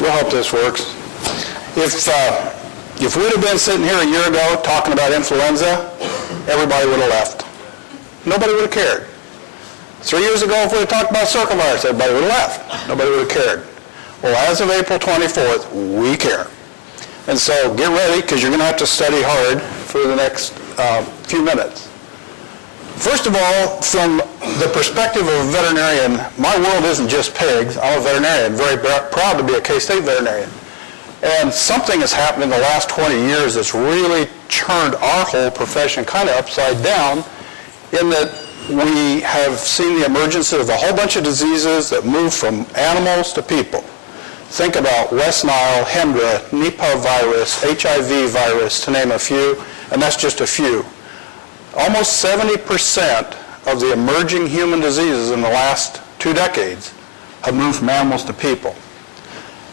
We'll hope this works. If we'd have been sitting here a year ago talking about influenza, everybody would have left. Nobody would have cared. 3 years ago, if we had talked about circle virus, everybody would have left. Nobody would have cared. Well, as of April 24th, we care. And so get ready, because you're going to have to study hard for the next few minutes. First of all, from the perspective of a veterinarian, my world isn't just pigs. I'm a veterinarian, very proud to be a K-State veterinarian. And something has happened in the last 20 years that's really turned our whole profession kind of upside down, in that we have seen the emergence of a whole bunch of diseases that move from animals to people. Think about West Nile, Hendra, Nipah virus, HIV virus, to name a few, and that's just a few. Almost 70% of the emerging human diseases in the last 2 decades have moved from animals to people.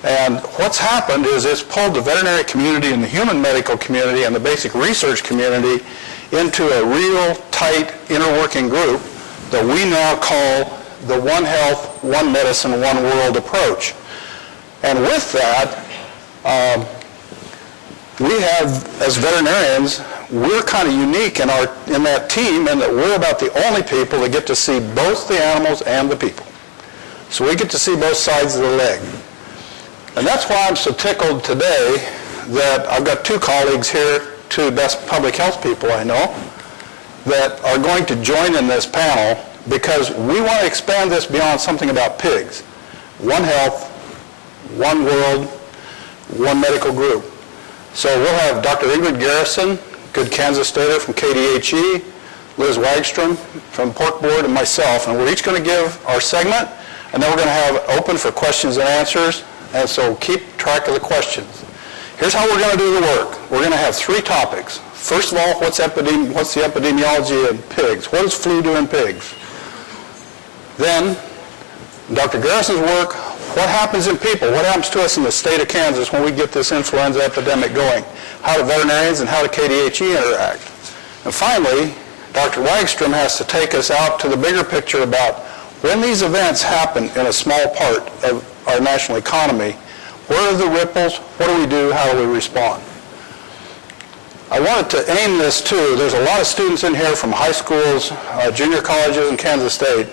And what's happened is it's pulled the veterinary community and the human medical community and the basic research community into a real tight interworking group that we now call the One Health, One Medicine, One World approach. And with that, we have, as veterinarians, we're kind of unique in that team, in that we're about the only people that get to see both the animals and the people. So we get to see both sides of the leg. And that's why I'm so tickled today that I've got 2 colleagues here, 2 best public health people I know, that are going to join in this panel, because we want to expand this beyond something about pigs. One health, one world, one medical group. So we'll have Dr. Ingrid Garrison, good Kansas Stater from KDHE, Liz Wagstrom from Pork Board, and myself. And we're each going to give our segment, and then we're going to have open for questions and answers. And so keep track of the questions. Here's how we're going to do the work. We're going to have 3 topics. First of all, what's the epidemiology of pigs? What does flu do in pigs? Then, Dr. Garrison's work, what happens in people? What happens to us in the state of Kansas when we get this influenza epidemic going? How do veterinarians and how do KDHE interact? And finally, Dr. Wagstrom has to take us out to the bigger picture about when these events happen in a small part of our national economy, what are the ripples? What do we do? How do we respond? I wanted to aim this too. There's a lot of students in here from high schools, junior colleges in Kansas State.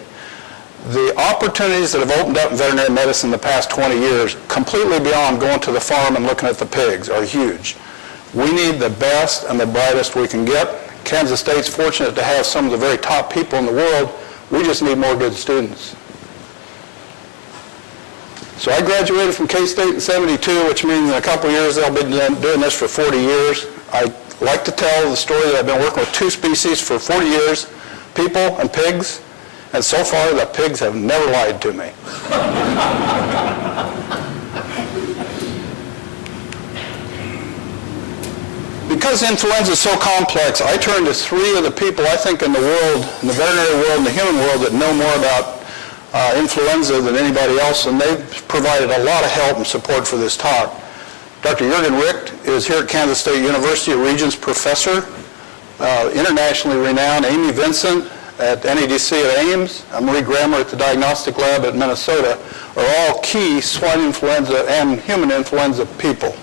The opportunities that have opened up in veterinary medicine in the past 20 years, completely beyond going to the farm and looking at the pigs, are huge. We need the best and the brightest we can get. Kansas State's fortunate to have some of the very top people in the world. We just need more good students. So I graduated from K-State in '72, which means in a couple of years they'll be doing this for 40 years. I like to tell the story that I've been working with 2 species for 40 years, people and pigs, and so far the pigs have never lied to me. Because influenza is so complex, I turn to 3 of the people I think in the world, in the veterinary world and the human world, that know more about influenza than anybody else, and they've provided a lot of help and support for this talk. Dr. Jürgen Richt is here at Kansas State University, a Regents Professor, internationally renowned. Amy Vincent at NEDC at Ames, Marie Grammer at the Diagnostic Lab at Minnesota, are all key swine influenza and human influenza people.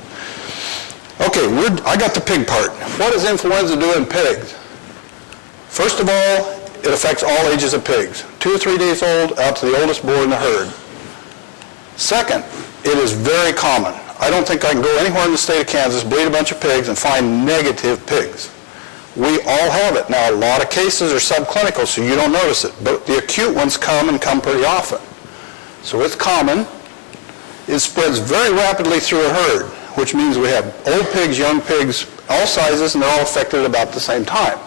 Okay, I got the pig part. What does influenza do in pigs? First of all, it affects all ages of pigs, 2 or 3 days old out to the oldest boar in the herd. Second, it is very common. I don't think I can go anywhere in the state of Kansas, bleed a bunch of pigs, and find negative pigs. We all have it. Now, a lot of cases are subclinical, so you don't notice it, but the acute ones come pretty often. So it's common. It spreads very rapidly through a herd, which means we have old pigs, young pigs, all sizes, and they're all affected at about the same time.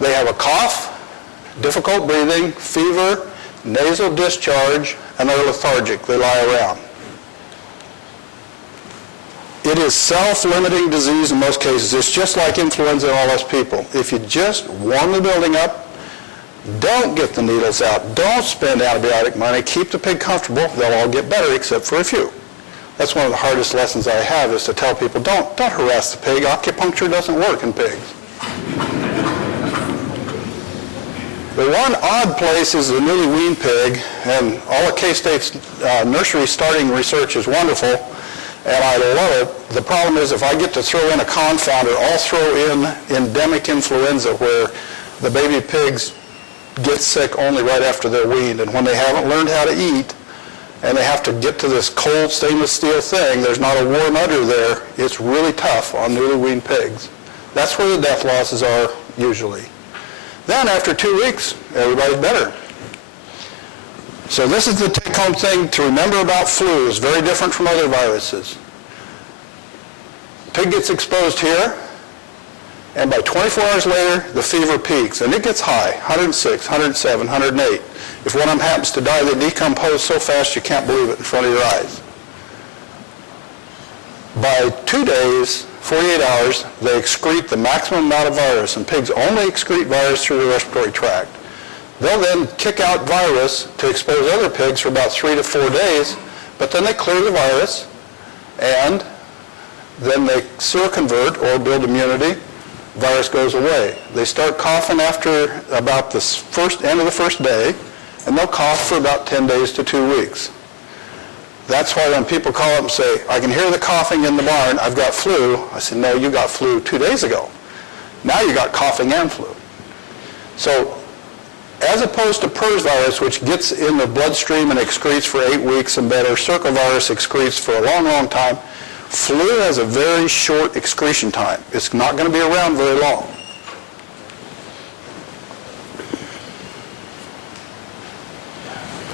They have a cough, difficult breathing, fever, nasal discharge, and they're lethargic. They lie around. It is self-limiting disease in most cases. It's just like influenza in all us people. If you just warm the building up, don't get the needles out, don't spend antibiotic money, keep the pig comfortable, they'll all get better except for a few. That's one of the hardest lessons I have, is to tell people, don't harass the pig. Acupuncture doesn't work in pigs. The one odd place is the newly weaned pig, and all of K-State's nursery starting research is wonderful, and I love it. The problem is if I get to throw in a confounder, I'll throw in endemic influenza where the baby pigs get sick only right after they're weaned, and when they haven't learned how to eat, and they have to get to this cold stainless steel thing, there's not a warm udder there, it's really tough on newly weaned pigs. That's where the death losses are usually. Then after 2 weeks, everybody's better. So this is the take-home thing to remember about flu. It's very different from other viruses. Pig gets exposed here, and by 24 hours later, the fever peaks, and it gets high, 106, 107, 108. If one of them happens to die, they decompose so fast you can't believe it in front of your eyes. By 2 days, 48 hours, they excrete the maximum amount of virus, and pigs only excrete virus through the respiratory tract. They'll then kick out virus to expose other pigs for about 3 to 4 days, but then they clear the virus, and then they seroconvert or build immunity. Virus goes away. They start coughing after about the end of the first day, and they'll cough for about 10 days to 2 weeks. That's why when people call up and say, I can hear the coughing in the barn, I've got flu. I said, no, you got flu 2 days ago. Now you got coughing and flu. So as opposed to PRRS virus, which gets in the bloodstream and excretes for 8 weeks and better, circle virus excretes for a long, long time, flu has a very short excretion time. It's not going to be around very long.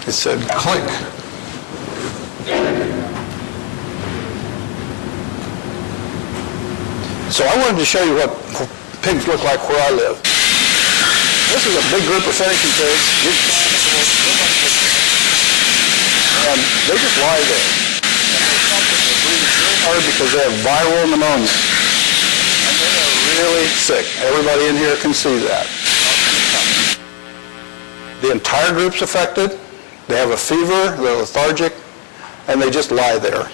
It said click. So I wanted to show you what pigs look like where I live. This is a big group of finishing pigs. And they just lie there. They're breathing really hard because they have viral pneumonia. And they are really sick. Everybody in here can see that. The entire group's affected. They have a fever, they're lethargic, and they just lie there.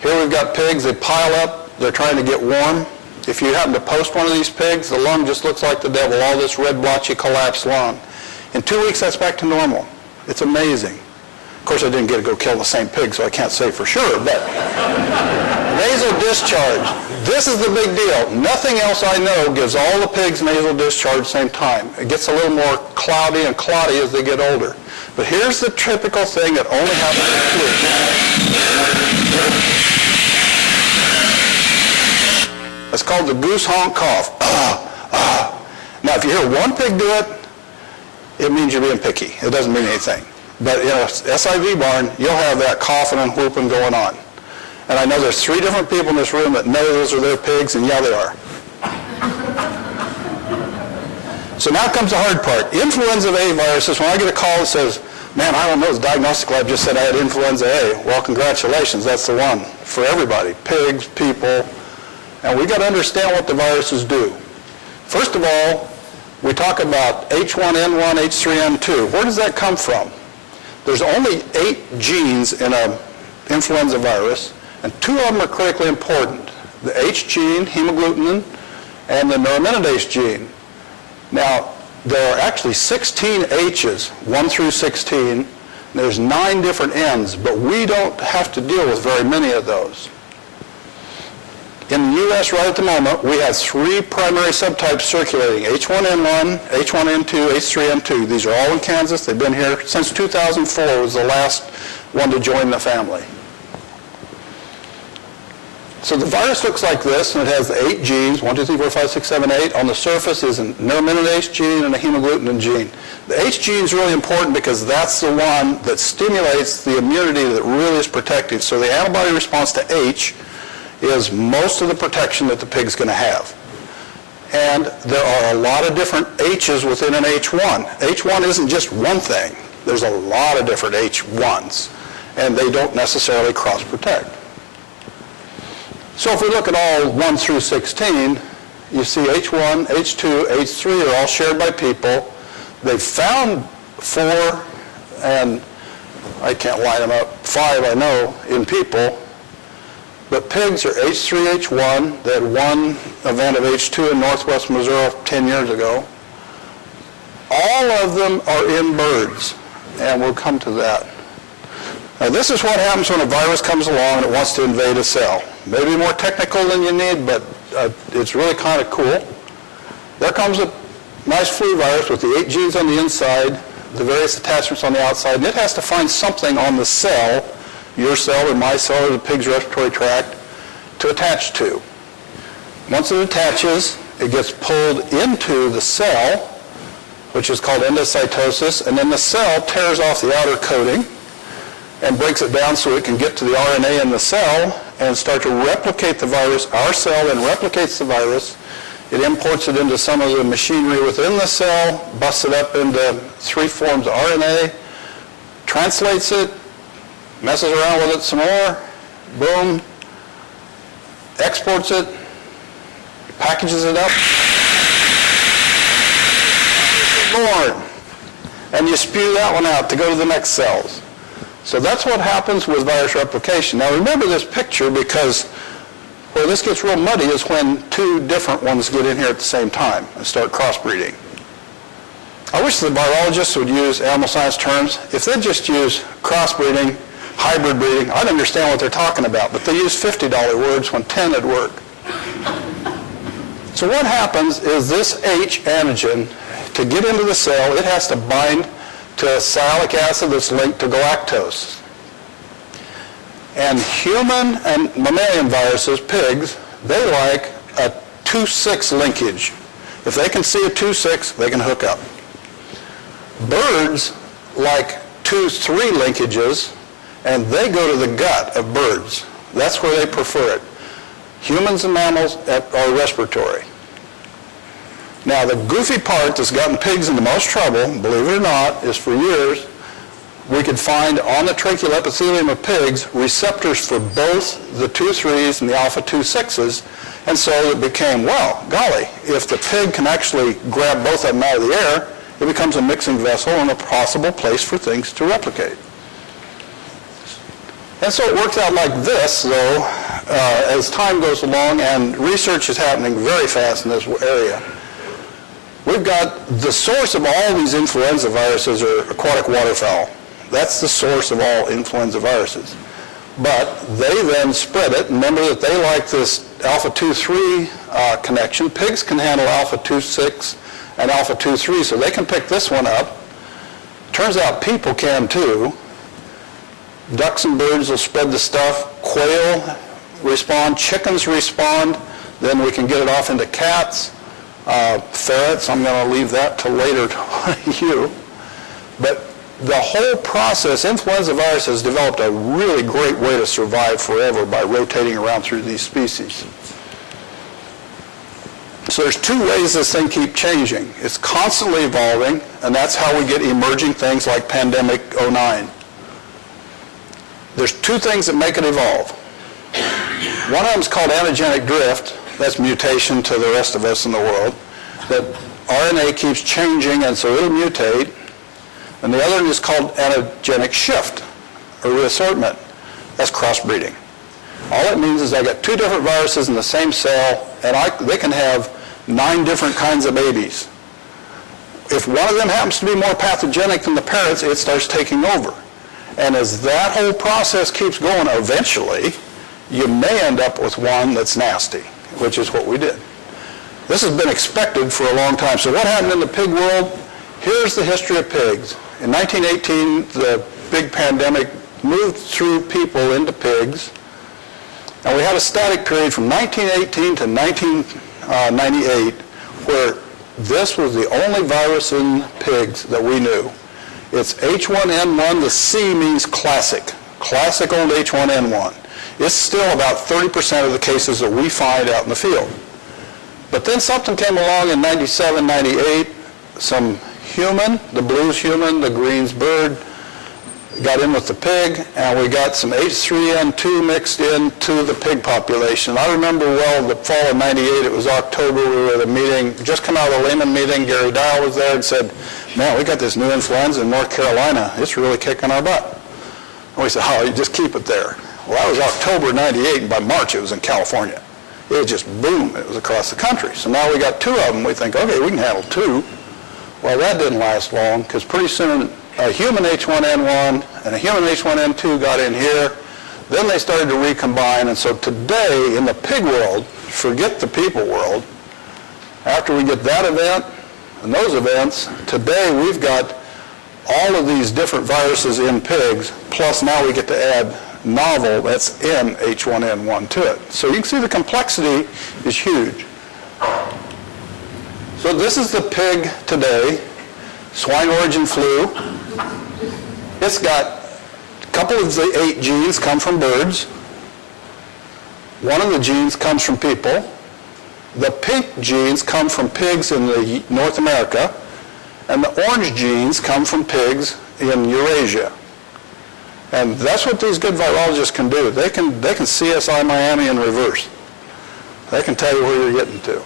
Here we've got pigs, they pile up, they're trying to get warm. If you happen to post one of these pigs, the lung just looks like the devil, all this red blotchy collapsed lung. In 2 weeks, that's back to normal. It's amazing. Of course, I didn't get to go kill the same pig, so I can't say for sure, but nasal discharge. This is the big deal. Nothing else I know gives all the pigs nasal discharge at the same time. It gets a little more cloudy and clotty as they get older. But here's the typical thing that only happens in flu. It's called the goose honk cough. Now, if you hear one pig do it, it means you're being picky. It doesn't mean anything. But in a SIV barn, you'll have that coughing and whooping going on. And I know there's 3 different people in this room that know those are their pigs, and yeah, they are. So now comes the hard part. Influenza A viruses, when I get a call that says, man, I don't know, the diagnostic lab just said I had influenza A. Well, congratulations, that's the one for everybody, pigs, people. And we got to understand what the viruses do. First of all, we talk about H1N1, H3N2. Where does that come from? There's only 8 genes in an influenza virus, and 2 of them are critically important. The H gene, hemagglutinin, and the neuraminidase gene. Now, there are actually 16 H's, 1 through 16. There's 9 different N's, but we don't have to deal with very many of those. In the U.S. right at the moment, we have 3 primary subtypes circulating, H1N1, H1N2, H3N2. These are all in Kansas. They've been here since 2004 was the last one to join the family. So the virus looks like this, and it has the 8 genes, 1, 2, 3, 4, 5, 6, 7, 8. On the surface is a neuraminidase gene and a hemagglutinin gene. The H gene is really important because that's the one that stimulates the immunity that really is protective. So the antibody response to H is most of the protection that the pig's going to have. And there are a lot of different H's within an H1. H1 isn't just one thing. There's a lot of different H1s, and they don't necessarily cross-protect. So if we look at all 1 through 16, you see H1, H2, H3 are all shared by people. They've found 4, and I can't line them up, 5 I know, in people. But pigs are H3, H1. They had one event of H2 in northwest Missouri 10 years ago. All of them are in birds, and we'll come to that. Now, this is what happens when a virus comes along and it wants to invade a cell. Maybe more technical than you need, but it's really kind of cool. There comes a nice flu virus with the 8 genes on the inside, the various attachments on the outside, and it has to find something on the cell, your cell or my cell or the pig's respiratory tract, to attach to. Once it attaches, it gets pulled into the cell, which is called endocytosis, and then the cell tears off the outer coating and breaks it down so it can get to the RNA in the cell and start to replicate the virus. Our cell then replicates the virus. It imports it into some of the machinery within the cell, busts it up into 3 forms of RNA, translates it, messes around with it some more, boom, exports it, packages it up, born, and you spew that one out to go to the next cells. So that's what happens with virus replication. Now remember this picture, because where this gets real muddy is when 2 different ones get in here at the same time and start crossbreeding. I wish the virologists would use animal science terms. If they'd just use crossbreeding, hybrid breeding, I'd understand what they're talking about, but they use $50 words when 10 would work. So what happens is this H antigen, to get into the cell, it has to bind to sialic acid that's linked to galactose. And human and mammalian viruses, pigs, they like a 2-6 linkage. If they can see a 2-6, they can hook up. Birds like 2-3 linkages, and they go to the gut of birds. That's where they prefer it. Humans and mammals are respiratory. Now, the goofy part that's gotten pigs into most trouble, believe it or not, is for years, we could find on the tracheal epithelium of pigs receptors for both the 2-3s and the alpha 2-6s, and so it became, well, golly, if the pig can actually grab both of them out of the air, it becomes a mixing vessel and a possible place for things to replicate. And so it works out like this, though, as time goes along, and research is happening very fast in this area. We've got the source of all these influenza viruses are aquatic waterfowl. That's the source of all influenza viruses. But they then spread it. Remember that they like this alpha 2-3 connection. Pigs can handle alpha 2-6 and alpha 2-3, so they can pick this one up. Turns out people can too. Ducks and birds will spread the stuff. Quail respond. Chickens respond. Then we can get it off into cats. Ferrets, I'm going to leave that till later to you. But the whole process, influenza virus has developed a really great way to survive forever by rotating around through these species. So there's 2 ways this thing keeps changing. It's constantly evolving, and that's how we get emerging things like pandemic 09. There's 2 things that make it evolve. One of them is called antigenic drift. That's mutation to the rest of us in the world. That RNA keeps changing, and so it'll mutate. And the other one is called antigenic shift, or reassortment. That's crossbreeding. All it means is I got 2 different viruses in the same cell, and they can have 9 different kinds of babies. If one of them happens to be more pathogenic than the parents, it starts taking over. And as that whole process keeps going, eventually, you may end up with one that's nasty, which is what we did. This has been expected for a long time. So what happened in the pig world? Here's the history of pigs. In 1918, the big pandemic moved through people into pigs, and we had a static period from 1918 to 1998 where this was the only virus in pigs that we knew. It's H1N1. The C means classic. Classic old H1N1. It's still about 30% of the cases that we find out in the field. But then something came along in 97, 98, some human, the blue's human, the green's bird, got in with the pig, and we got some H3N2 mixed into the pig population. I remember well the fall of 98, it was October, we were at a meeting, just come out of the Lehman meeting, Gary Dial was there and said, man, we got this new influenza in North Carolina, it's really kicking our butt. And we said, oh, you just keep it there. Well, that was October 98, and by March it was in California. It just boom, it was across the country. So now we got 2 of them. We think, okay, we can handle 2. Well, that didn't last long, because pretty soon a human H1N1 and a human H1N2 got in here. Then they started to recombine, and so today in the pig world, forget the people world, after we get that event and those events, today we've got all of these different viruses in pigs, plus now we get to add novel that's in H1N1 to it. So you can see the complexity is huge. So this is the pig today, swine origin flu. It's got a couple of the 8 genes come from birds. One of the genes comes from people. The pink genes come from pigs in North America, and the orange genes come from pigs in Eurasia. And that's what these good virologists can do. They can CSI Miami in reverse. They can tell you where you're getting to.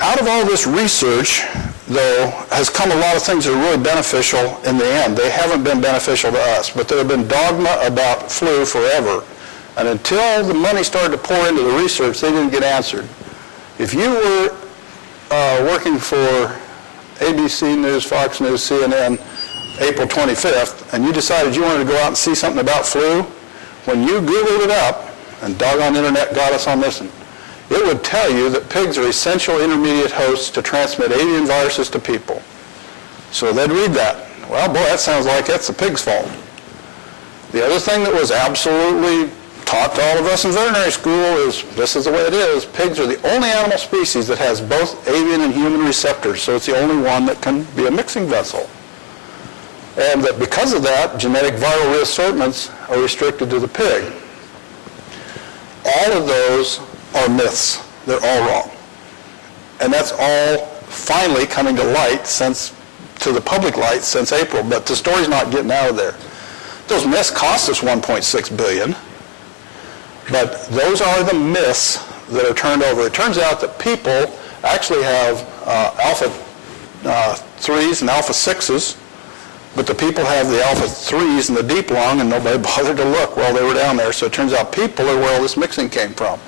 Out of all this research, though, has come a lot of things that are really beneficial in the end. They haven't been beneficial to us, but there have been dogma about flu forever. And until the money started to pour into the research, they didn't get answered. If you were working for ABC News, Fox News, CNN, April 25th, and you decided you wanted to go out and see something about flu, when you Googled it up, and doggone internet got us on this one, it would tell you that pigs are essential intermediate hosts to transmit avian viruses to people. So they'd read that. Well, boy, that sounds like that's the pig's fault. The other thing that was absolutely taught to all of us in veterinary school is, this is the way it is, pigs are the only animal species that has both avian and human receptors, so it's the only one that can be a mixing vessel. And that because of that, genetic viral reassortments are restricted to the pig. All of those are myths. They're all wrong. And that's all finally coming to light to the public light since April, but the story's not getting out of there. Those myths cost us $1.6 billion, but those are the myths that are turned over. It turns out that people actually have alpha 3s and alpha 6s, but the people have the alpha 3s and the deep lung, and nobody bothered to look while they were down there. So it turns out people are where all this mixing came from.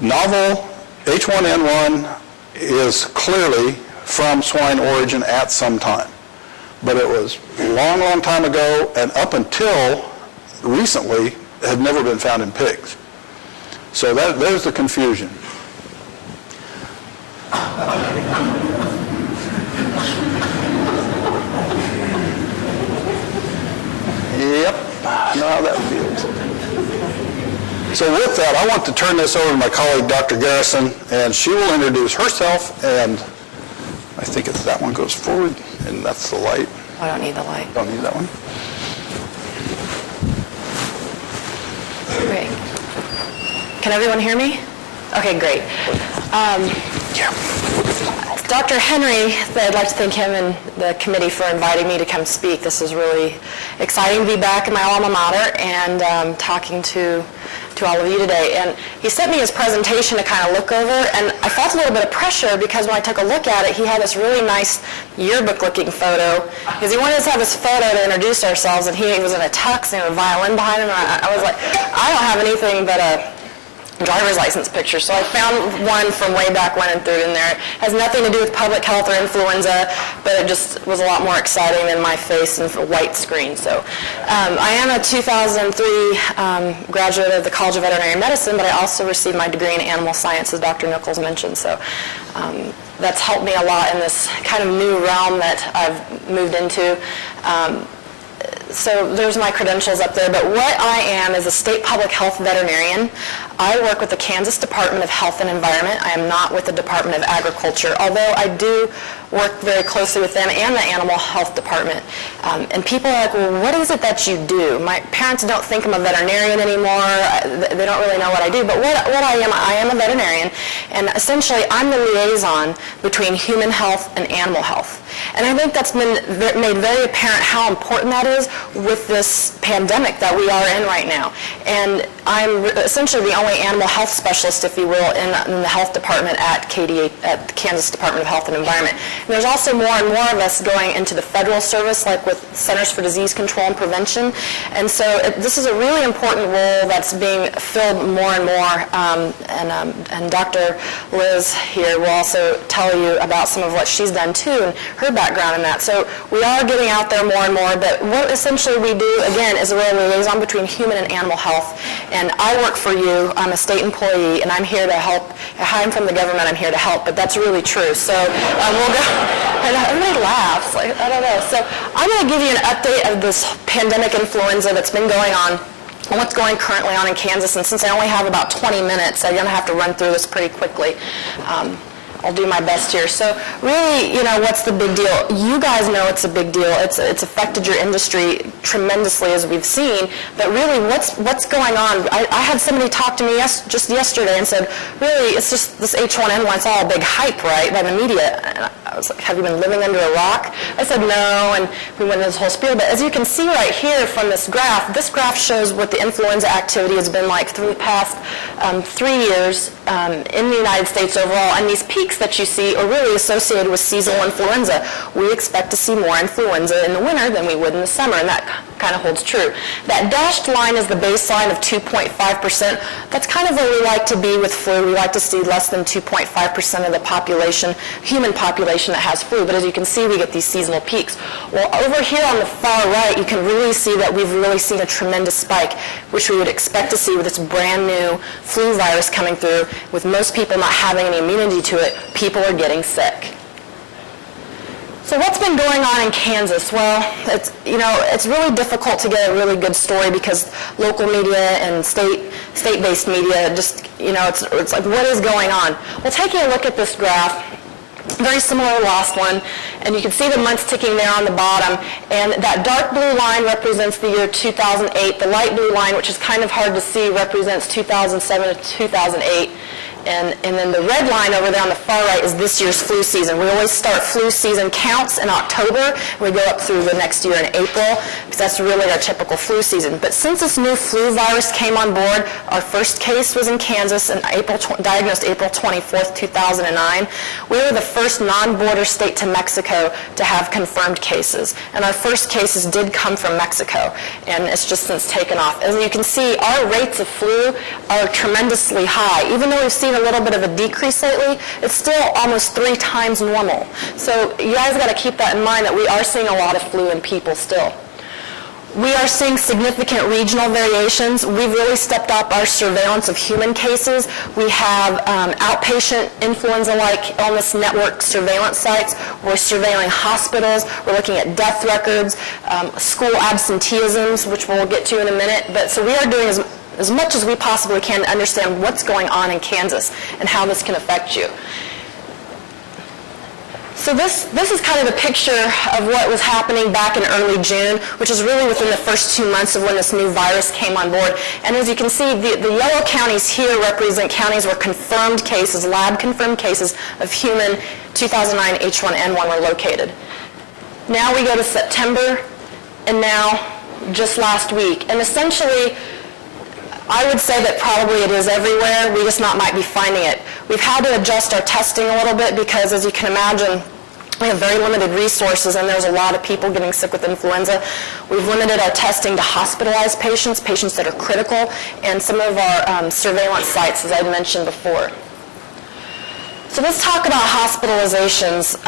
Novel H1N1 is clearly from swine origin at some time. But it was a long, long time ago, and up until recently, had never been found in pigs. So there's the confusion. Yep, I know how that feels. So with that, I want to turn this over to my colleague, Dr. Garrison, and she will introduce herself, and I think that one goes forward, and that's the light. I don't need the light. Don't need that one. Great. Can everyone hear me? Okay, great. Dr. Henry, I'd like to thank him and the committee for inviting me to come speak. This is really exciting to be back in my alma mater and talking to all of you today. And he sent me his presentation to kind of look over, and I felt a little bit of pressure because when I took a look at it, he had this really nice yearbook-looking photo, because he wanted us to have this photo to introduce ourselves, and he was in a tux and a violin behind him, and I was like, I don't have anything but a driver's license picture. So I found one from way back when and threw it in there. It has nothing to do with public health or influenza, but it just was a lot more exciting than my face and a white screen. So I am a 2003 graduate of the College of Veterinary Medicine, but I also received my degree in animal science, as Dr. Nichols mentioned. So that's helped me a lot in this kind of new realm that I've moved into. So there's my credentials up there, but what I am is a state public health veterinarian. I work with the Kansas Department of Health and Environment. I am not with the Department of Agriculture, although I do work very closely with them and the Animal Health Department. And people are like, well, what is it that you do? My parents don't think I'm a veterinarian anymore. They don't really know what I do. But what I am a veterinarian. And essentially, I'm the liaison between human health and animal health. And I think that's been made very apparent how important that is with this pandemic that we are in right now. And I'm essentially the only animal health specialist, if you will, in the health department at KDHE, at the Kansas Department of Health and Environment. And there's also more and more of us going into the federal service, like with Centers for Disease Control and Prevention. And so this is a really important role that's being filled more and more. And Dr. Liz here will also tell you about some of what she's done too and her background in that. So we are getting out there more and more, but what essentially we do, again, is a liaison between human and animal health. And I work for you. I'm a state employee, and I'm here to help. I'm from the government. I'm here to help, but that's really true. So we'll go, and everybody laughs. Like, I don't know. So I'm going to give you an update of this pandemic influenza that's been going on and what's going currently on in Kansas. And since I only have about 20 minutes, I'm going to have to run through this pretty quickly. I'll do my best here. So really, what's the big deal? You guys know it's a big deal. It's affected your industry tremendously, as we've seen. But really, what's going on? I had somebody talk to me just yesterday and said, really, it's just this H1N1. It's all a big hype, right, by the media. And I was like, have you been living under a rock? I said, no, and we went into this whole spiel. But as you can see right here from this graph shows what the influenza activity has been like through the past 3 years in the United States overall. And these peaks that you see are really associated with seasonal influenza. We expect to see more influenza in the winter than we would in the summer, and that kind of holds true. That dashed line is the baseline of 2.5%. That's kind of where we like to be with flu. We like to see less than 2.5% of the population, human population, that has flu. But as you can see, we get these seasonal peaks. Well, over here on the far right, you can really see that we've really seen a tremendous spike, which we would expect to see with this brand new flu virus coming through. With most people not having any immunity to it, people are getting sick. So what's been going on in Kansas? Well, it's really difficult to get a really good story because local media and state-based media just, it's like, what is going on? Well, taking a look at this graph, very similar to the last one, and you can see the months ticking there on the bottom, and that dark blue line represents the year 2008. The light blue line, which is kind of hard to see, represents 2007 to 2008. And then the red line over there on the far right is this year's flu season. We always start flu season counts in October, and we go up through the next year in April, because that's really our typical flu season. But since this new flu virus came on board, our first case was in Kansas, and diagnosed April 24th, 2009. We were the first non-border state to Mexico to have confirmed cases. And our first cases did come from Mexico, and it's just since taken off. As you can see, our rates of flu are tremendously high. Even though we've seen a little bit of a decrease lately, it's still almost 3 times normal. So you guys got to keep that in mind, that we are seeing a lot of flu in people still. We are seeing significant regional variations. We've really stepped up our surveillance of human cases. We have outpatient influenza-like illness network surveillance sites. We're surveilling hospitals. We're looking at death records, school absenteeisms, which we'll get to in a minute. But so we are doing as much as we possibly can to understand what's going on in Kansas and how this can affect you. So this is kind of a picture of what was happening back in early June, which is really within the first 2 months of when this new virus came on board. And as you can see, the yellow counties here represent counties where confirmed cases, lab-confirmed cases of human 2009 H1N1 were located. Now we go to September, and now just last week. And essentially, I would say that probably it is everywhere. We just might be finding it. We've had to adjust our testing a little bit because, as you can imagine, we have very limited resources, and there's a lot of people getting sick with influenza. We've limited our testing to hospitalized patients that are critical, and some of our surveillance sites, as I mentioned before. So let's talk about hospitalizations,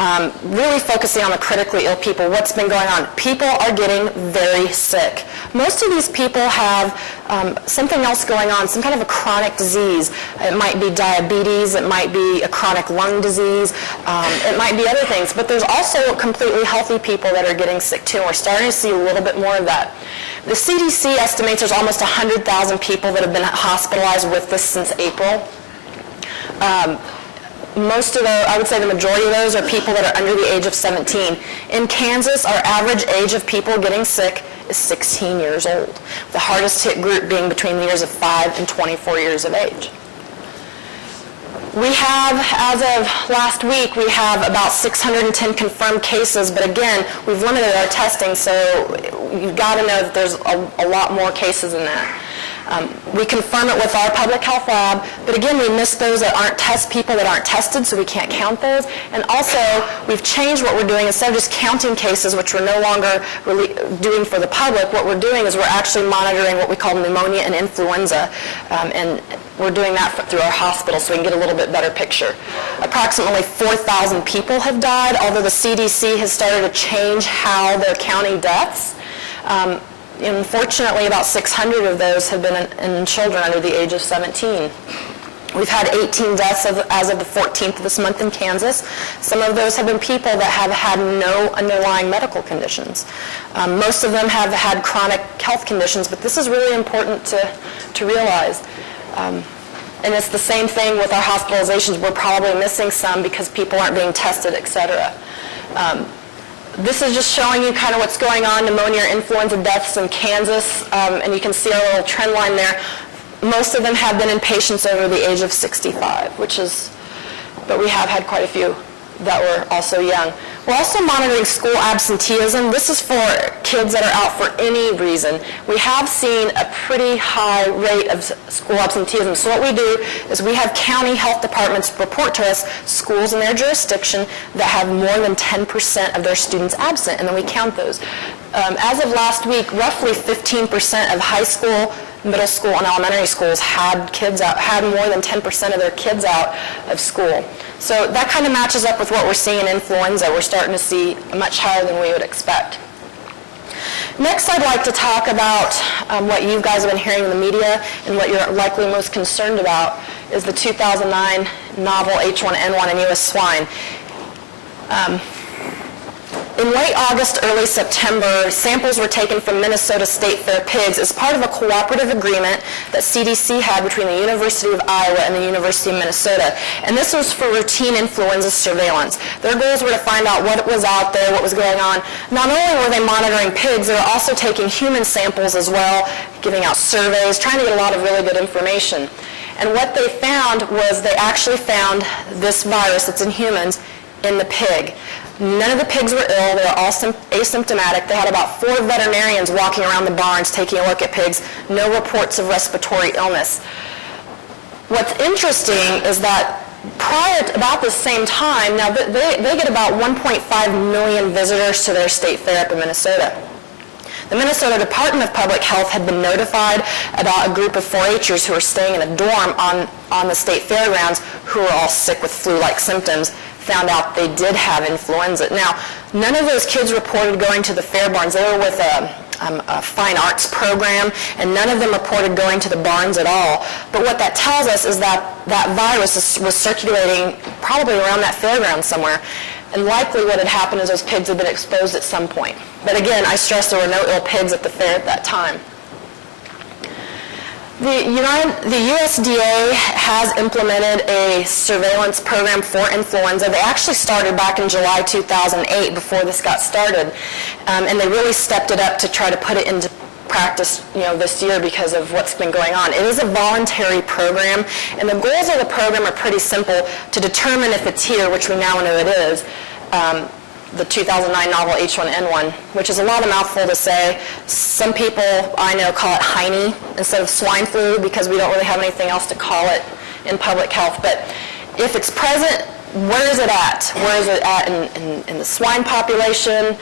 really focusing on the critically ill people. What's been going on? People are getting very sick. Most of these people have something else going on, some kind of a chronic disease. It might be diabetes, it might be a chronic lung disease, it might be other things. But there's also completely healthy people that are getting sick too, and we're starting to see a little bit more of that. The CDC estimates there's almost 100,000 people that have been hospitalized with this since April. Most of those, I would say the majority of those, are people that are under the age of 17. In Kansas, our average age of people getting sick is 16 years old, the hardest hit group being between the years of 5 and 24 years of age. We have, as of last week, we have about 610 confirmed cases, but again, we've limited our testing, so you've got to know that there's a lot more cases than that. We confirm it with our public health lab, but again, we miss those that aren't people that aren't tested, so we can't count those. And also, we've changed what we're doing. Instead of just counting cases, which we're no longer really doing for the public, what we're doing is we're actually monitoring what we call pneumonia and influenza, and we're doing that through our hospital so we can get a little bit better picture. Approximately 4,000 people have died, although the CDC has started to change how they're counting deaths. Unfortunately, about 600 of those have been in children under the age of 17. We've had 18 deaths as of the 14th of this month in Kansas. Some of those have been people that have had no underlying medical conditions. Most of them have had chronic health conditions, but this is really important to realize. And it's the same thing with our hospitalizations. We're probably missing some because people aren't being tested, et cetera. This is just showing you kind of what's going on, pneumonia or influenza deaths in Kansas, and you can see our little trend line there. Most of them have been in patients over the age of 65, but we have had quite a few that were also young. We're also monitoring school absenteeism. This is for kids that are out for any reason. We have seen a pretty high rate of school absenteeism. So what we do is we have county health departments report to us schools in their jurisdiction that have more than 10% of their students absent, and then we count those. As of last week, roughly 15% of high school, middle school, and elementary schools had more than 10% of their kids out of school. So that kind of matches up with what we're seeing in influenza. We're starting to see much higher than we would expect. Next, I'd like to talk about what you guys have been hearing in the media and what you're likely most concerned about is the 2009 novel H1N1 in U.S. swine. In late August, early September, samples were taken from Minnesota State Fair pigs as part of a cooperative agreement that CDC had between the University of Iowa and the University of Minnesota. And this was for routine influenza surveillance. Their goals were to find out what was out there, what was going on. Not only were they monitoring pigs, they were also taking human samples as well, giving out surveys, trying to get a lot of really good information. And what they found was they actually found this virus that's in humans in the pig. None of the pigs were ill. They were all asymptomatic. They had about 4 veterinarians walking around the barns taking a look at pigs. No reports of respiratory illness. What's interesting is that prior to about the same time, now they get about 1.5 million visitors to their state fair up in Minnesota. The Minnesota Department of Public Health had been notified about a group of 4-H'ers who were staying in a dorm on the state fairgrounds who were all sick with flu-like symptoms. Found out they did have influenza. Now, none of those kids reported going to the fair barns. They were with a fine arts program, and none of them reported going to the barns at all. But what that tells us is that that virus was circulating probably around that fairground somewhere. And likely what had happened is those pigs had been exposed at some point. But again, I stress there were no ill pigs at the fair at that time. The USDA has implemented a surveillance program for influenza. They actually started back in July 2008 before this got started, and they really stepped it up to try to put it into practice this year because of what's been going on. It is a voluntary program, and the goals of the program are pretty simple: to determine if it's here, which we now know it is, the 2009 novel H1N1, which is a lot of mouthful to say. Some people I know call it Heine instead of swine flu because we don't really have anything else to call it in public health. But if it's present, where is it at? Where is it at in the swine population?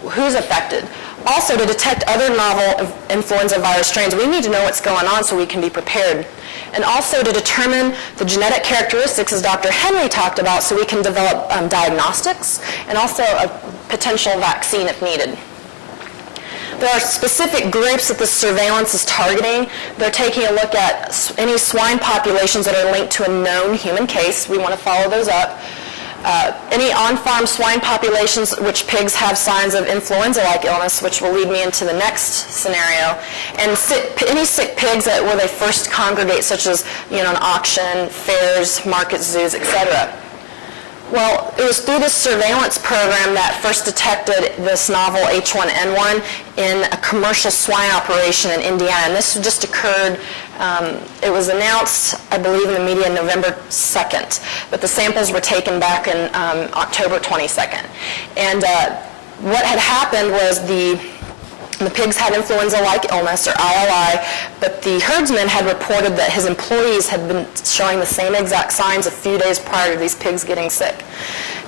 Who's affected? Also, to detect other novel influenza virus strains, we need to know what's going on so we can be prepared. And also to determine the genetic characteristics, as Dr. Henry talked about, so we can develop diagnostics and also a potential vaccine if needed. There are specific groups that the surveillance is targeting. They're taking a look at any swine populations that are linked to a known human case. We want to follow those up. Any on-farm swine populations which pigs have signs of influenza-like illness, which will lead me into the next scenario, and any sick pigs where they first congregate, such as an auction, fairs, markets, zoos, etc. Well, it was through this surveillance program that first detected this novel H1N1 in a commercial swine operation in Indiana, and this just occurred. It was announced, I believe, in the media November 2nd, but the samples were taken back in October 22nd. And what had happened was the The pigs had influenza-like illness, or ILI, but the herdsman had reported that his employees had been showing the same exact signs a few days prior to these pigs getting sick.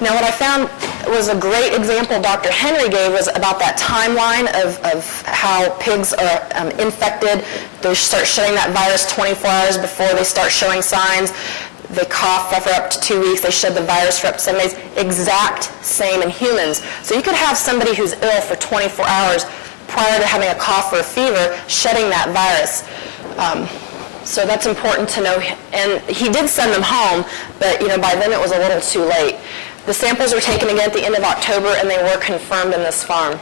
Now, what I found was a great example Dr. Henry gave was about that timeline of how pigs are infected. They start showing that virus 24 hours before they start showing signs. They cough for up to 2 weeks. They shed the virus for up to 7 days. Exact same in humans. So you could have somebody who's ill for 24 hours prior to having a cough or a fever, shedding that virus. So that's important to know. And he did send them home, but by then it was a little too late. The samples were taken again at the end of October, and they were confirmed in this farm.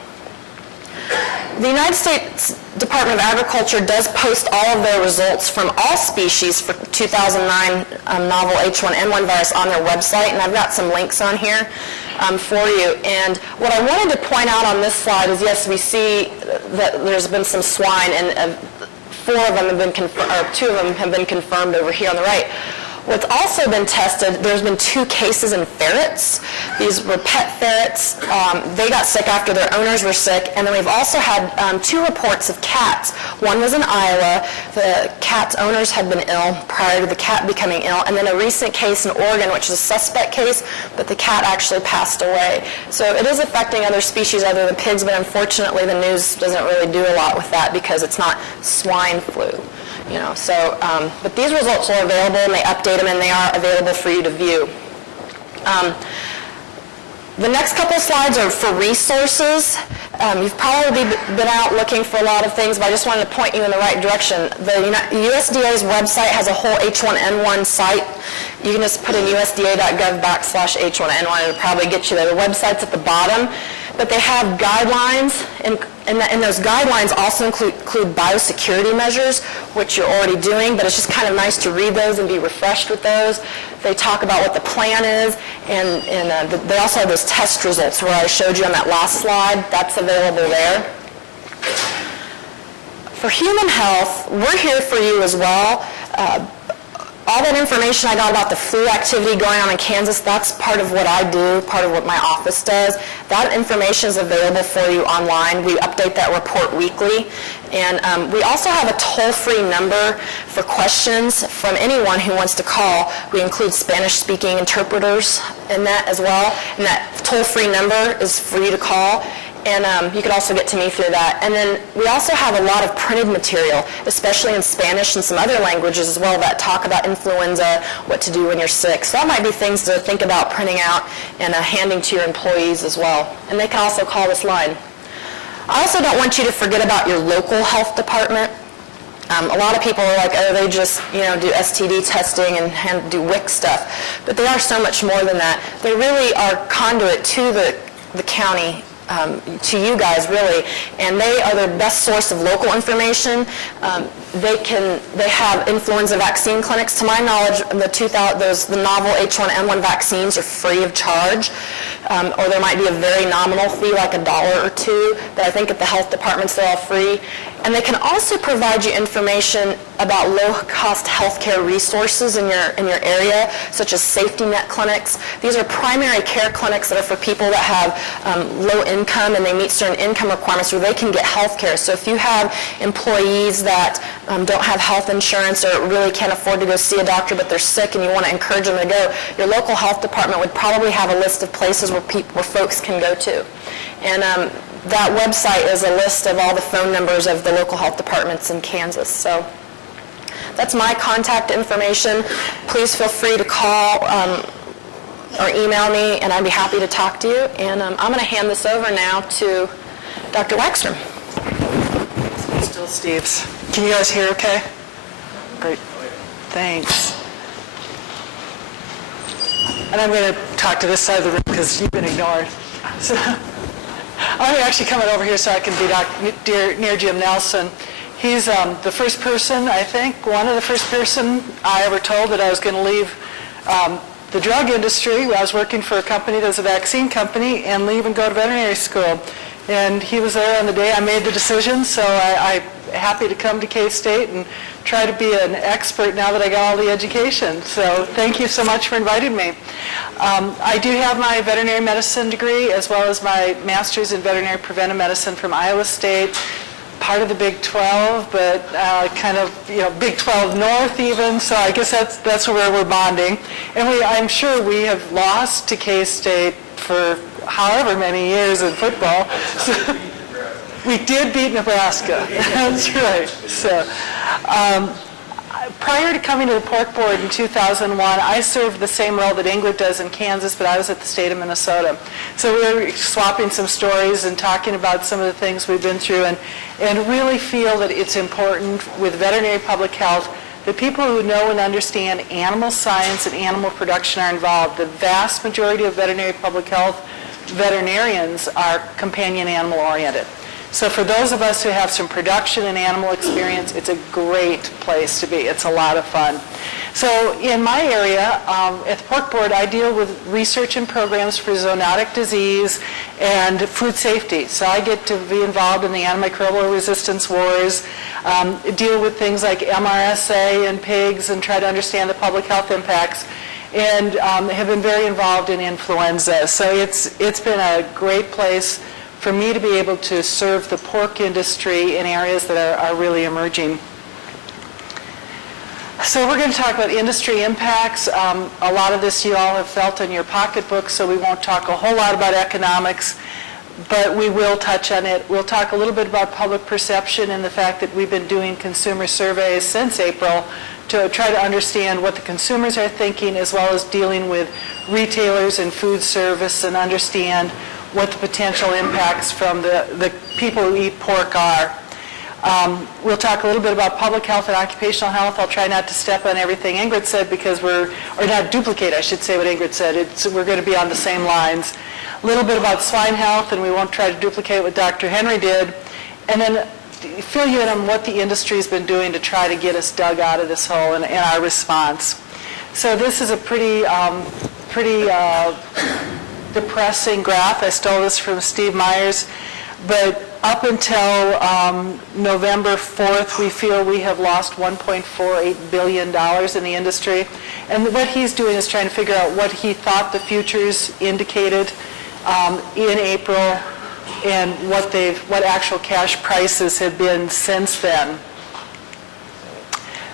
The United States Department of Agriculture does post all of their results from all species for 2009 novel H1N1 virus on their website, and I've got some links on here for you. And what I wanted to point out on this slide is, yes, we see that there's been some swine, and 4 of them have been confirmed, or 2 of them have been confirmed over here on the right. What's also been tested, there's been 2 cases in ferrets. These were pet ferrets. They got sick after their owners were sick. And then we've also had 2 reports of cats. One was in Iowa. The cat's owners had been ill prior to the cat becoming ill. And then a recent case in Oregon, which is a suspect case, but the cat actually passed away. So it is affecting other species other than pigs, but unfortunately the news doesn't really do a lot with that because it's not swine flu. But these results are available, and they update them, and they are available for you to view. The next couple slides are for resources. You've probably been out looking for a lot of things, but I just wanted to point you in the right direction. The USDA's website has a whole H1N1 site. You can just put in usda.gov/H1N1. It'll probably get you there. The website's at the bottom. But they have guidelines, and those guidelines also include biosecurity measures, which you're already doing, but it's just kind of nice to read those and be refreshed with those. They talk about what the plan is, and they also have those test results where I showed you on that last slide. That's available there. For human health, we're here for you as well. All that information I got about the flu activity going on in Kansas, that's part of what I do, part of what my office does. That information is available for you online. We update that report weekly. And we also have a toll-free number for questions from anyone who wants to call. We include Spanish-speaking interpreters in that as well. And that toll-free number is for you to call. And you can also get to me through that. And then we also have a lot of printed material, especially in Spanish and some other languages as well, that talk about influenza, what to do when you're sick. So that might be things to think about printing out and handing to your employees as well. And they can also call this line. I also don't want you to forget about your local health department. A lot of people are like, oh, they just do STD testing and do WIC stuff. But they are so much more than that. They really are conduit to the county, to you guys really, and they are the best source of local information. They have influenza vaccine clinics. To my knowledge, the novel H1N1 vaccines are free of charge, or there might be a very nominal fee, like $1 or $2, but I think at the health departments they're all free. And they can also provide you information about low-cost healthcare resources in your area, such as safety net clinics. These are primary care clinics that are for people that have low income and they meet certain income requirements where they can get health care. So if you have employees that don't have health insurance or really can't afford to go see a doctor but they're sick and you want to encourage them to go, your local health department would probably have a list of places where folks can go to. And that website is a list of all the phone numbers of the local health departments in Kansas. So that's my contact information. Please feel free to call or email me, and I'd be happy to talk to you. And I'm going to hand this over now to Dr. Wagstrom. Still Steve's. Can you guys hear okay? Great. Thanks. And I'm going to talk to this side of the room because you've been ignored. So, I'm actually coming over here so I can be near Jim Nelson. He's the first person, I think, one of the first person I ever told that I was going to leave the drug industry. I was working for a company that was a vaccine company and leave and go to veterinary school. And he was there on the day I made the decision, so I'm happy to come to K-State and try to be an expert now that I got all the education. So thank you so much for inviting me. I do have my veterinary medicine degree as well as my master's in veterinary preventive medicine from Iowa State, part of the Big 12, but kind of, Big 12 North even, so I guess that's where we're bonding. And I'm sure we have lost to K-State for however many years in football. So, we did beat Nebraska. That's right. So, prior to coming to the pork board in 2001, I served the same role that Ingrid does in Kansas, but I was at the state of Minnesota. So we were swapping some stories and talking about some of the things we've been through, and really feel that it's important with veterinary public health that people who know and understand animal science and animal production are involved. The vast majority of veterinary public health veterinarians are companion animal oriented. So for those of us who have some production and animal experience, it's a great place to be. It's a lot of fun. So in my area, at the Pork Board, I deal with research and programs for zoonotic disease and food safety. So I get to be involved in the antimicrobial resistance wars, deal with things like MRSA in pigs and try to understand the public health impacts, and have been very involved in influenza. So it's been a great place for me to be able to serve the pork industry in areas that are really emerging. So we're going to talk about industry impacts. A lot of this you all have felt in your pocketbook, so we won't talk a whole lot about economics, but we will touch on it. We'll talk a little bit about public perception and the fact that we've been doing consumer surveys since April to try to understand what the consumers are thinking, as well as dealing with retailers and food service and understand what the potential impacts from the people who eat pork are. We'll talk a little bit about public health and occupational health. I'll try not to step on everything Ingrid said because or not duplicate, I should say what Ingrid said. We're going to be on the same lines. A little bit about swine health, and we won't try to duplicate what Dr. Henry did. And then fill you in on what the industry's been doing to try to get us dug out of this hole and our response. So this is a pretty depressing graph. I stole this from Steve Myers. But up until November 4th, we feel we have lost $1.48 billion in the industry. And what he's doing is trying to figure out what he thought the futures indicated in April and what actual cash prices have been since then.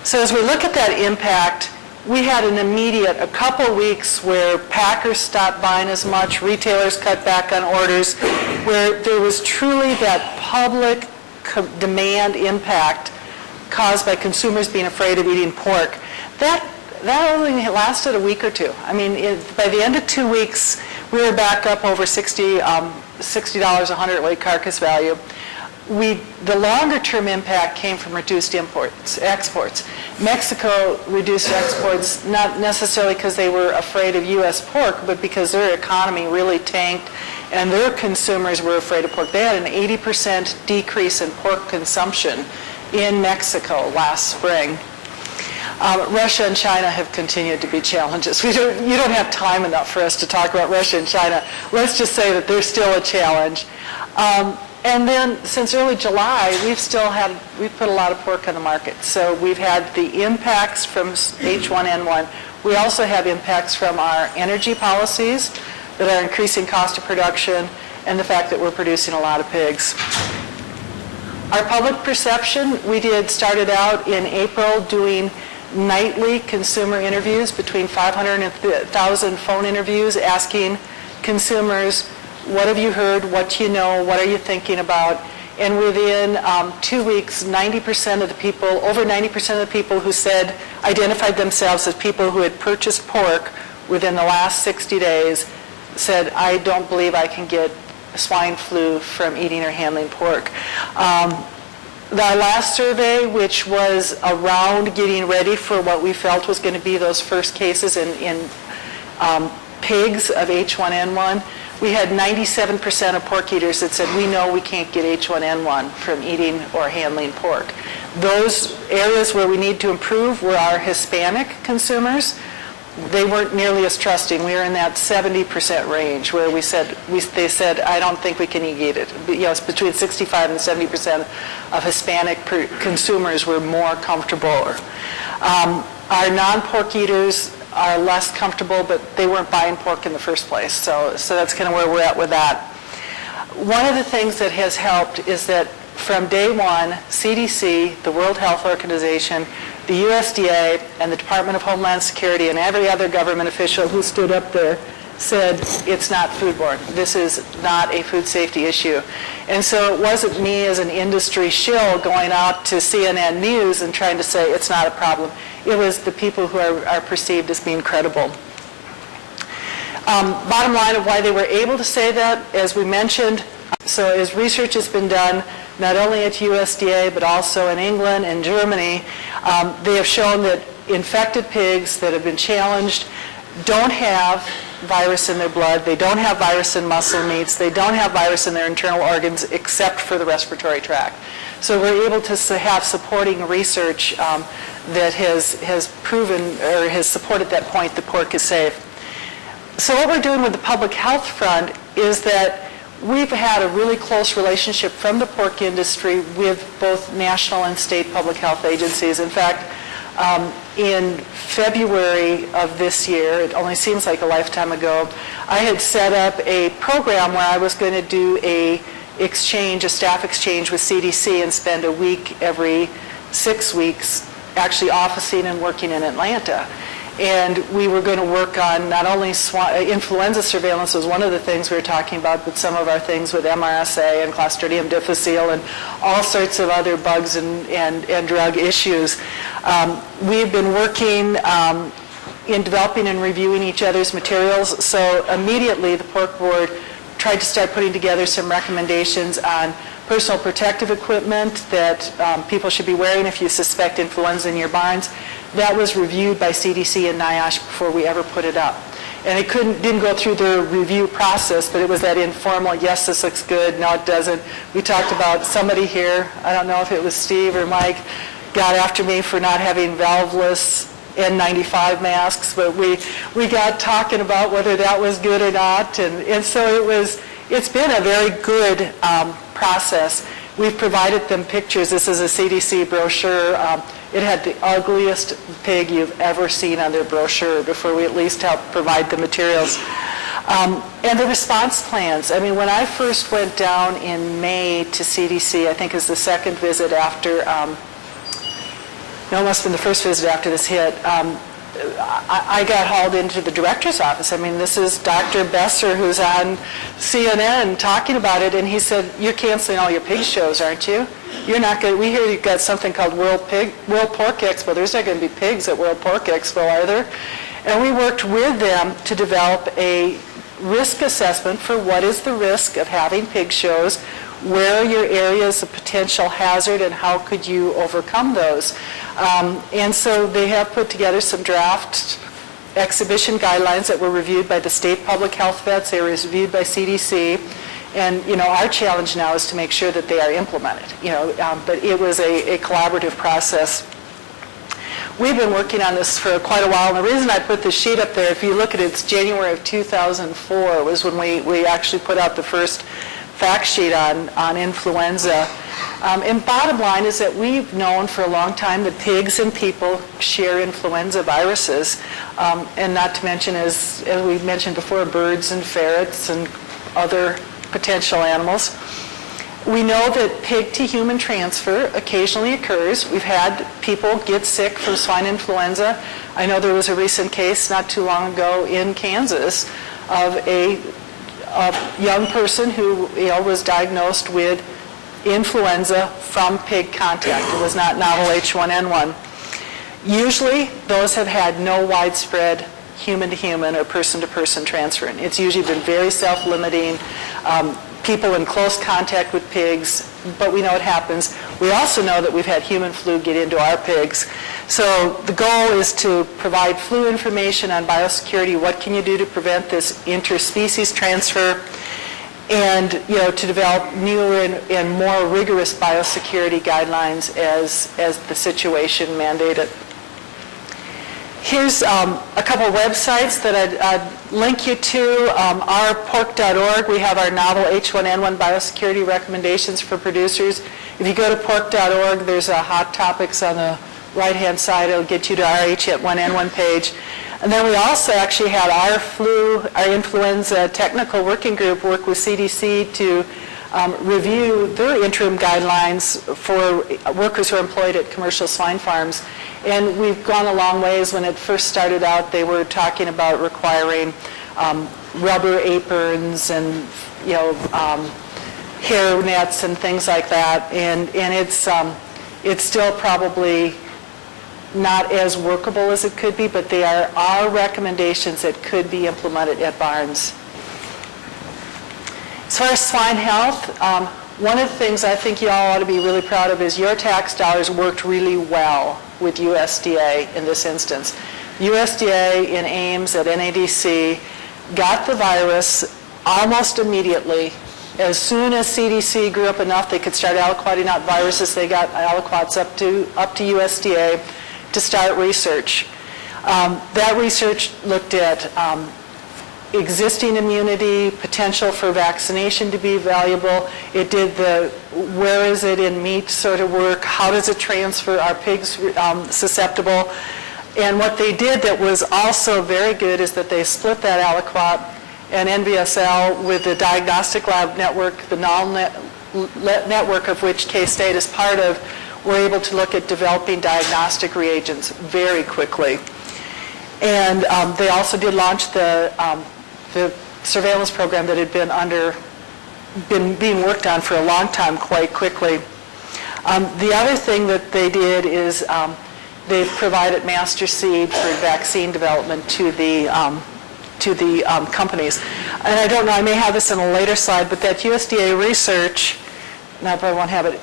So as we look at that impact, we had an immediate, a couple weeks where packers stopped buying as much, retailers cut back on orders, where there was truly that public demand impact caused by consumers being afraid of eating pork. That only lasted a week or two. I mean, by the end of 2 weeks, we were back up over $60 a hundredweight carcass value. The longer-term impact came from reduced exports. Mexico reduced exports not necessarily because they were afraid of U.S. pork, but because their economy really tanked and their consumers were afraid of pork. They had an 80% decrease in pork consumption in Mexico last spring. Russia and China have continued to be challenges. You don't have time enough for us to talk about Russia and China. Let's just say that they're still a challenge. And then since early July, we've put a lot of pork on the market. So we've had the impacts from H1N1. We also have impacts from our energy policies that are increasing cost of production and the fact that we're producing a lot of pigs. Our public perception, we started out in April doing nightly consumer interviews, between 500 and 1,000 phone interviews, asking consumers, what have you heard? What do you know? What are you thinking about? And within 2 weeks, over 90% of the people who identified themselves as people who had purchased pork within the last 60 days said, I don't believe I can get swine flu from eating or handling pork. The last survey, which was around getting ready for what we felt was going to be those first cases in pigs of H1N1, we had 97% of pork eaters that said, we know we can't get H1N1 from eating or handling pork. Those areas where we need to improve were our Hispanic consumers, they weren't nearly as trusting. We were in that 70% range where they said, I don't think we can eat it. It's between 65 and 70% of Hispanic consumers were more comfortable. Our non-pork eaters are less comfortable, but they weren't buying pork in the first place. So that's kind of where we're at with that. One of the things that has helped is that from day one, CDC, the World Health Organization, the USDA, and the Department of Homeland Security, and every other government official who stood up there said it's not foodborne. This is not a food safety issue. And so it wasn't me as an industry shill going out to CNN News and trying to say it's not a problem. It was the people who are perceived as being credible. Bottom line of why they were able to say that, as we mentioned, so as research has been done, not only at USDA, but also in England and Germany, they have shown that infected pigs that have been challenged don't have virus in their blood, they don't have virus in muscle meats, they don't have virus in their internal organs except for the respiratory tract. So we're able to have supporting research that has proven or has supported that point that pork is safe. So what we're doing with the public health front is that we've had a really close relationship from the pork industry with both national and state public health agencies. In fact, in February of this year, it only seems like a lifetime ago, I had set up a program where I was going to do a staff exchange with CDC and spend a week every 6 weeks actually officing and working in Atlanta. And we were going to work on not only influenza surveillance was one of the things we were talking about, but some of our things with MRSA and Clostridium difficile and all sorts of other bugs and drug issues. We've been working in developing and reviewing each other's materials. So immediately the Pork Board tried to start putting together some recommendations on personal protective equipment that people should be wearing if you suspect influenza in your barns. That was reviewed by CDC and NIOSH before we ever put it up. And it didn't go through the review process, but it was that informal, yes, this looks good, no, it doesn't. We talked about somebody here, I don't know if it was Steve or Mike, got after me for not having valveless N95 masks, but we got talking about whether that was good or not. And so it's been a very good process. We've provided them pictures. This is a CDC brochure. It had the ugliest pig you've ever seen on their brochure before we at least helped provide the materials. And the response plans. I mean, when I first went down in May to CDC, I think it was the second visit after, no, it must have been the first visit after this hit, I got hauled into the director's office. I mean, this is Dr. Besser, who's on CNN talking about it, and he said, you're canceling all your pig shows, aren't you? You're not going to, we hear you've got something called World Pork Expo. There's not going to be pigs at World Pork Expo, are there? And we worked with them to develop a risk assessment for what is the risk of having pig shows, where are your areas of potential hazard, and how could you overcome those? And so they have put together some draft exhibition guidelines that were reviewed by the state public health vets. They were reviewed by CDC. And, our challenge now is to make sure that they are implemented, but it was a collaborative process. We've been working on this for quite a while, and the reason I put this sheet up there, if you look at it, it's January of 2004 was when we actually put out the first fact sheet on influenza. And bottom line is that we've known for a long time that pigs and people share influenza viruses, and not to mention, as we mentioned before, birds and ferrets and other potential animals. We know that pig-to-human transfer occasionally occurs. We've had people get sick from swine influenza. I know there was a recent case not too long ago in Kansas of a young person who was diagnosed with influenza from pig contact. It was not novel H1N1. Usually, those have had no widespread human-to-human or person-to-person transfer. It's usually been very self-limiting, people in close contact with pigs, but we know it happens. We also know that we've had human flu get into our pigs. So the goal is to provide flu information on biosecurity. What can you do to prevent this interspecies transfer? And to develop newer and more rigorous biosecurity guidelines as the situation mandated. Here's a couple websites that I'd link you to. Ourpork.org, we have our novel H1N1 biosecurity recommendations for producers. If you go to pork.org, there's a hot topics on the right-hand side. It'll get you to our H1N1 page. And then we also actually had our influenza technical working group work with CDC to review their interim guidelines for workers who are employed at commercial swine farms. And we've gone a long ways. When it first started out, they were talking about requiring rubber aprons and, hair nets and things like that. And it's still probably not as workable as it could be, but they are our recommendations that could be implemented at barns. As far as swine health, one of the things I think you all ought to be really proud of is your tax dollars worked really well with USDA in this instance. USDA in Ames at NADC got the virus almost immediately. As soon as CDC grew up enough they could start aliquoting out viruses, they got aliquots up to USDA to start research. That research looked at existing immunity, potential for vaccination to be valuable. It did the where is it in meat sort of work, how does it transfer, are pigs susceptible? And what they did that was also very good is that they split that aliquot and NVSL with the diagnostic lab network, the network of which K-State is part of, were able to look at developing diagnostic reagents very quickly. And they also did launch the surveillance program that had been being worked on for a long time quite quickly. The other thing that they did is they've provided master seed for vaccine development to the companies. And I don't know, I may have this in a later slide, but that USDA research, no, I probably won't have it,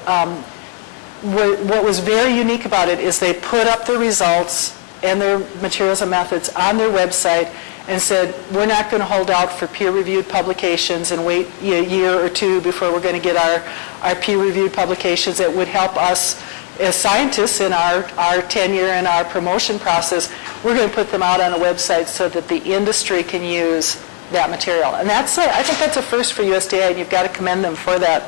what was very unique about it is they put up the results and their materials and methods on their website and said, we're not going to hold out for peer-reviewed publications and wait a year or two before we're going to get our peer-reviewed publications that would help us as scientists in our tenure and our promotion process. We're going to put them out on a website so that the industry can use that material. And I think that's a first for USDA, and you've got to commend them for that.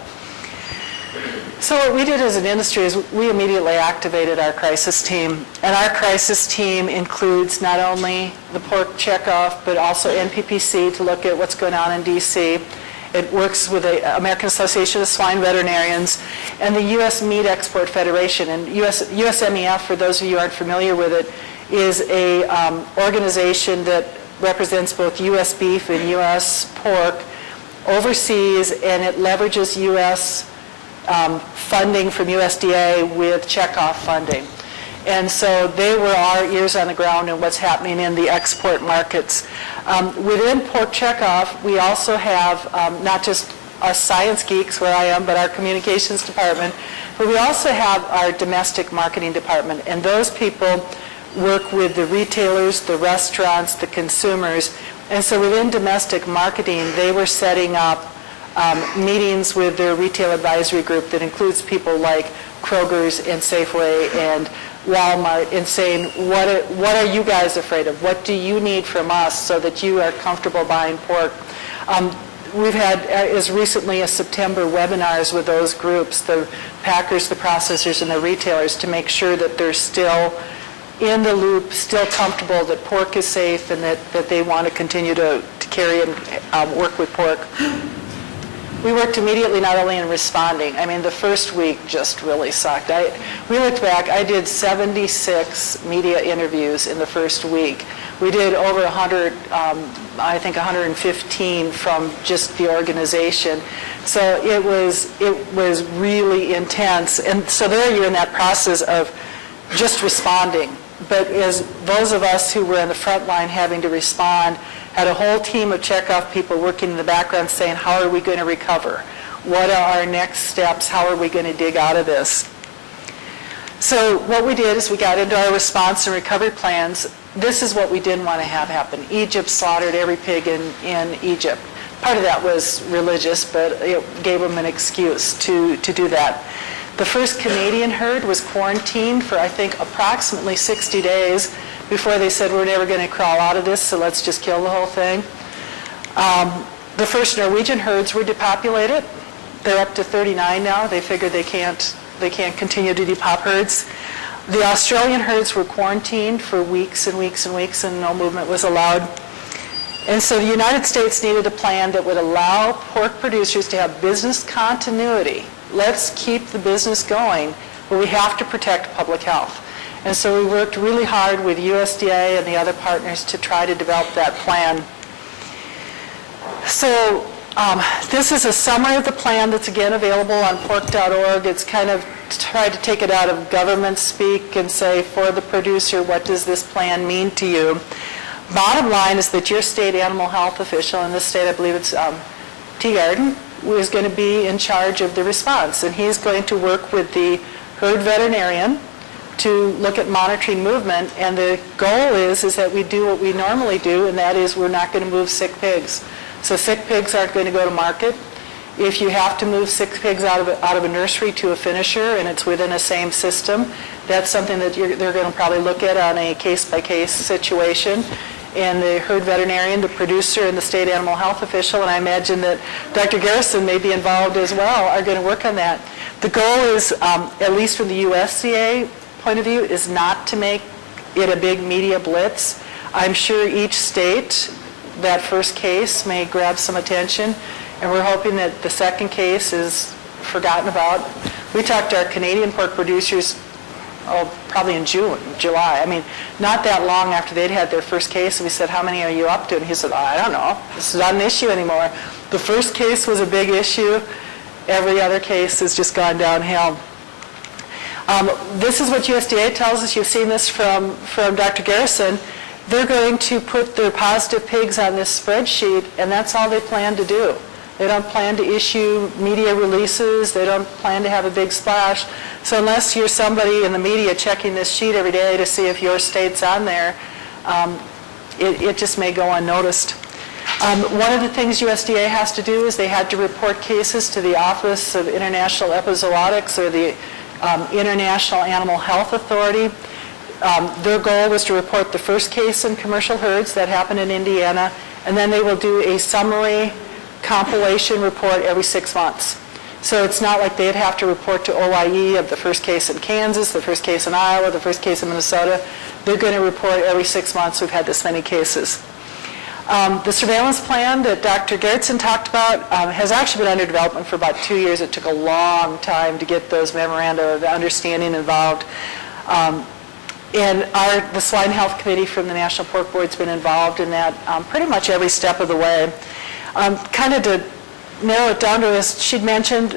So what we did as an industry is we immediately activated our crisis team. And our crisis team includes not only the pork checkoff, but also NPPC to look at what's going on in DC. It works with the American Association of Swine Veterinarians and the U.S. Meat Export Federation. And USMEF, for those of you who aren't familiar with it, is a organization that represents both U.S. beef and U.S. pork overseas, and it leverages U.S. Funding from USDA with checkoff funding. And so they were our ears on the ground in what's happening in the export markets. Within pork checkoff, we also have not just us science geeks, where I am, but our communications department, but we also have our domestic marketing department. And those people work with the retailers, the restaurants, the consumers. And so within domestic marketing, they were setting up meetings with their retail advisory group that includes people like Kroger's and Safeway and Walmart, and saying, what are you guys afraid of? What do you need from us so that you are comfortable buying pork? We've had, as recently as September, webinars with those groups, the packers, the processors, and the retailers, to make sure that they're still in the loop, still comfortable that pork is safe and that they want to continue to carry and work with pork. We worked immediately not only in responding. I mean, the first week just really sucked. We looked back, I did 76 media interviews in the first week. We did over 100, I think 115 from just the organization. So it was really intense. And so there you're in that process of just responding. But as those of us who were in the front line having to respond, had a whole team of checkoff people working in the background saying, how are we going to recover? What are our next steps? How are we going to dig out of this? So what we did is we got into our response and recovery plans. This is what we didn't want to have happen. Egypt slaughtered every pig in Egypt. Part of that was religious, but it gave them an excuse to do that. The first Canadian herd was quarantined for, I think, approximately 60 days before they said we're never going to crawl out of this, so let's just kill the whole thing. The first Norwegian herds were depopulated. They're up to 39 now. They figured they can't continue to depop herds. The Australian herds were quarantined for weeks and weeks and weeks, and no movement was allowed. And so the United States needed a plan that would allow pork producers to have business continuity. Let's keep the business going, but we have to protect public health. And so we worked really hard with USDA and the other partners to try to develop that plan. So this is a summary of the plan that's again available on pork.org. It's kind of tried to take it out of government speak and say, for the producer, what does this plan mean to you? Bottom line is that your state animal health official, in this state I believe it's Garrison, is going to be in charge of the response. And he's going to work with the herd veterinarian to look at monitoring movement. And the goal is that we do what we normally do, and that is we're not going to move sick pigs. So sick pigs aren't going to go to market. If you have to move sick pigs out of a nursery to a finisher and it's within a same system, that's something that they're going to probably look at on a case-by-case situation. And the herd veterinarian, the producer, and the state animal health official, and I imagine that Dr. Garrison may be involved as well, are going to work on that. The goal is, at least from the USDA point of view, is not to make it a big media blitz. I'm sure each state, that first case may grab some attention, and we're hoping that the second case is forgotten about. We talked to our Canadian pork producers probably in July. I mean, not that long after they'd had their first case, and we said, how many are you up to? And he said, I don't know. This is not an issue anymore. The first case was a big issue. Every other case has just gone downhill. This is what USDA tells us. You've seen this from Dr. Garrison. They're going to put their positive pigs on this spreadsheet, and that's all they plan to do. They don't plan to issue media releases. They don't plan to have a big splash. So unless you're somebody in the media checking this sheet every day to see if your state's on there, it just may go unnoticed. One of the things USDA has to do is they had to report cases to the Office of International Epizootics, or the International Animal Health Authority. Their goal was to report the first case in commercial herds. That happened in Indiana. And then they will do a summary compilation report every 6 months. So it's not like they'd have to report to OIE of the first case in Kansas, the first case in Iowa, the first case in Minnesota. They're going to report every 6 months we've had this many cases. The surveillance plan that Dr. Garrison talked about has actually been under development for about 2 years. It took a long time to get those memoranda of understanding involved. And the Swine Health Committee from the National Pork Board has been involved in that pretty much every step of the way. Kind of to narrow it down to, as she'd mentioned,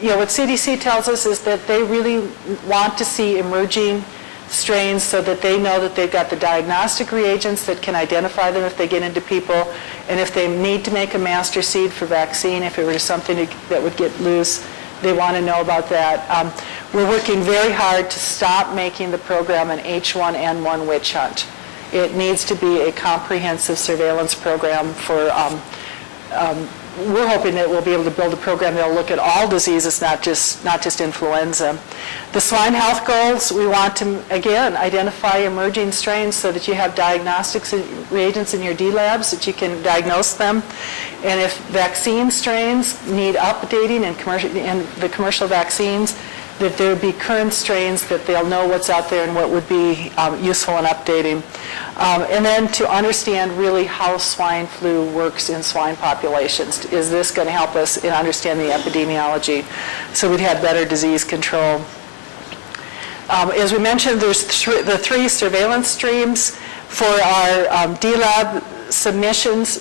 what CDC tells us is that they really want to see emerging strains so that they know that they've got the diagnostic reagents that can identify them if they get into people, and if they need to make a master seed for vaccine, if it were something that would get loose, they want to know about that. We're working very hard to stop making the program an H1N1 witch hunt. It needs to be a comprehensive surveillance program for we're hoping that we'll be able to build a program that will look at all diseases, not just influenza. The swine health goals, we want to, again, identify emerging strains so that you have diagnostics reagents in your D labs that you can diagnose them. And if vaccine strains need updating in the commercial vaccines, that there be current strains that they'll know what's out there and what would be useful in updating. And then to understand really how swine flu works in swine populations. Is this going to help us in understanding the epidemiology so we'd have better disease control? As we mentioned, there's the 3 surveillance streams for our D-Lab submissions.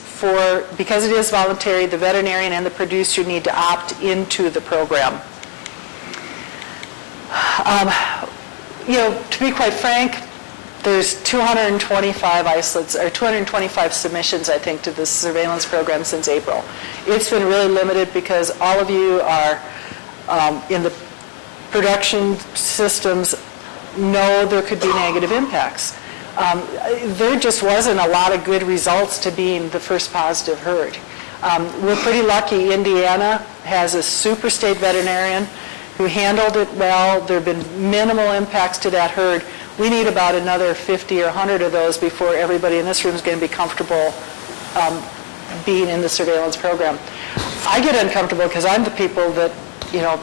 Because it is voluntary, the veterinarian and the producer need to opt into the program. To be quite frank, there's 225 isolates, or 225 submissions, I think, to this surveillance program since April. It's been really limited because all of you are in the production systems know there could be negative impacts. There just wasn't a lot of good results to being the first positive herd. We're pretty lucky. Indiana has a super state veterinarian who handled it well. There have been minimal impacts to that herd. We need about another 50 or 100 of those before everybody in this room is going to be comfortable being in the surveillance program. I get uncomfortable because I'm the people that,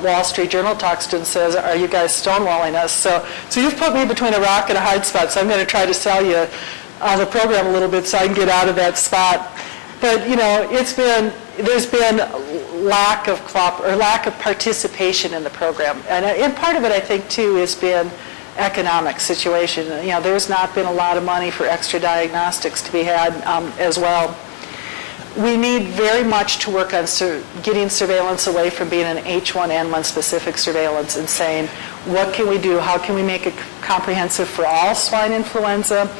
Wall Street Journal talks to and says, are you guys stonewalling us? So you've put me between a rock and a hard spot, so I'm going to try to sell you on the program a little bit so I can get out of that spot. But, there's been lack of participation in the program. And part of it, I think, too, has been economic situation. There's not been a lot of money for extra diagnostics to be had as well. We need very much to work on getting surveillance away from being an H1N1 specific surveillance and saying, what can we do? How can we make it comprehensive for all swine influenza?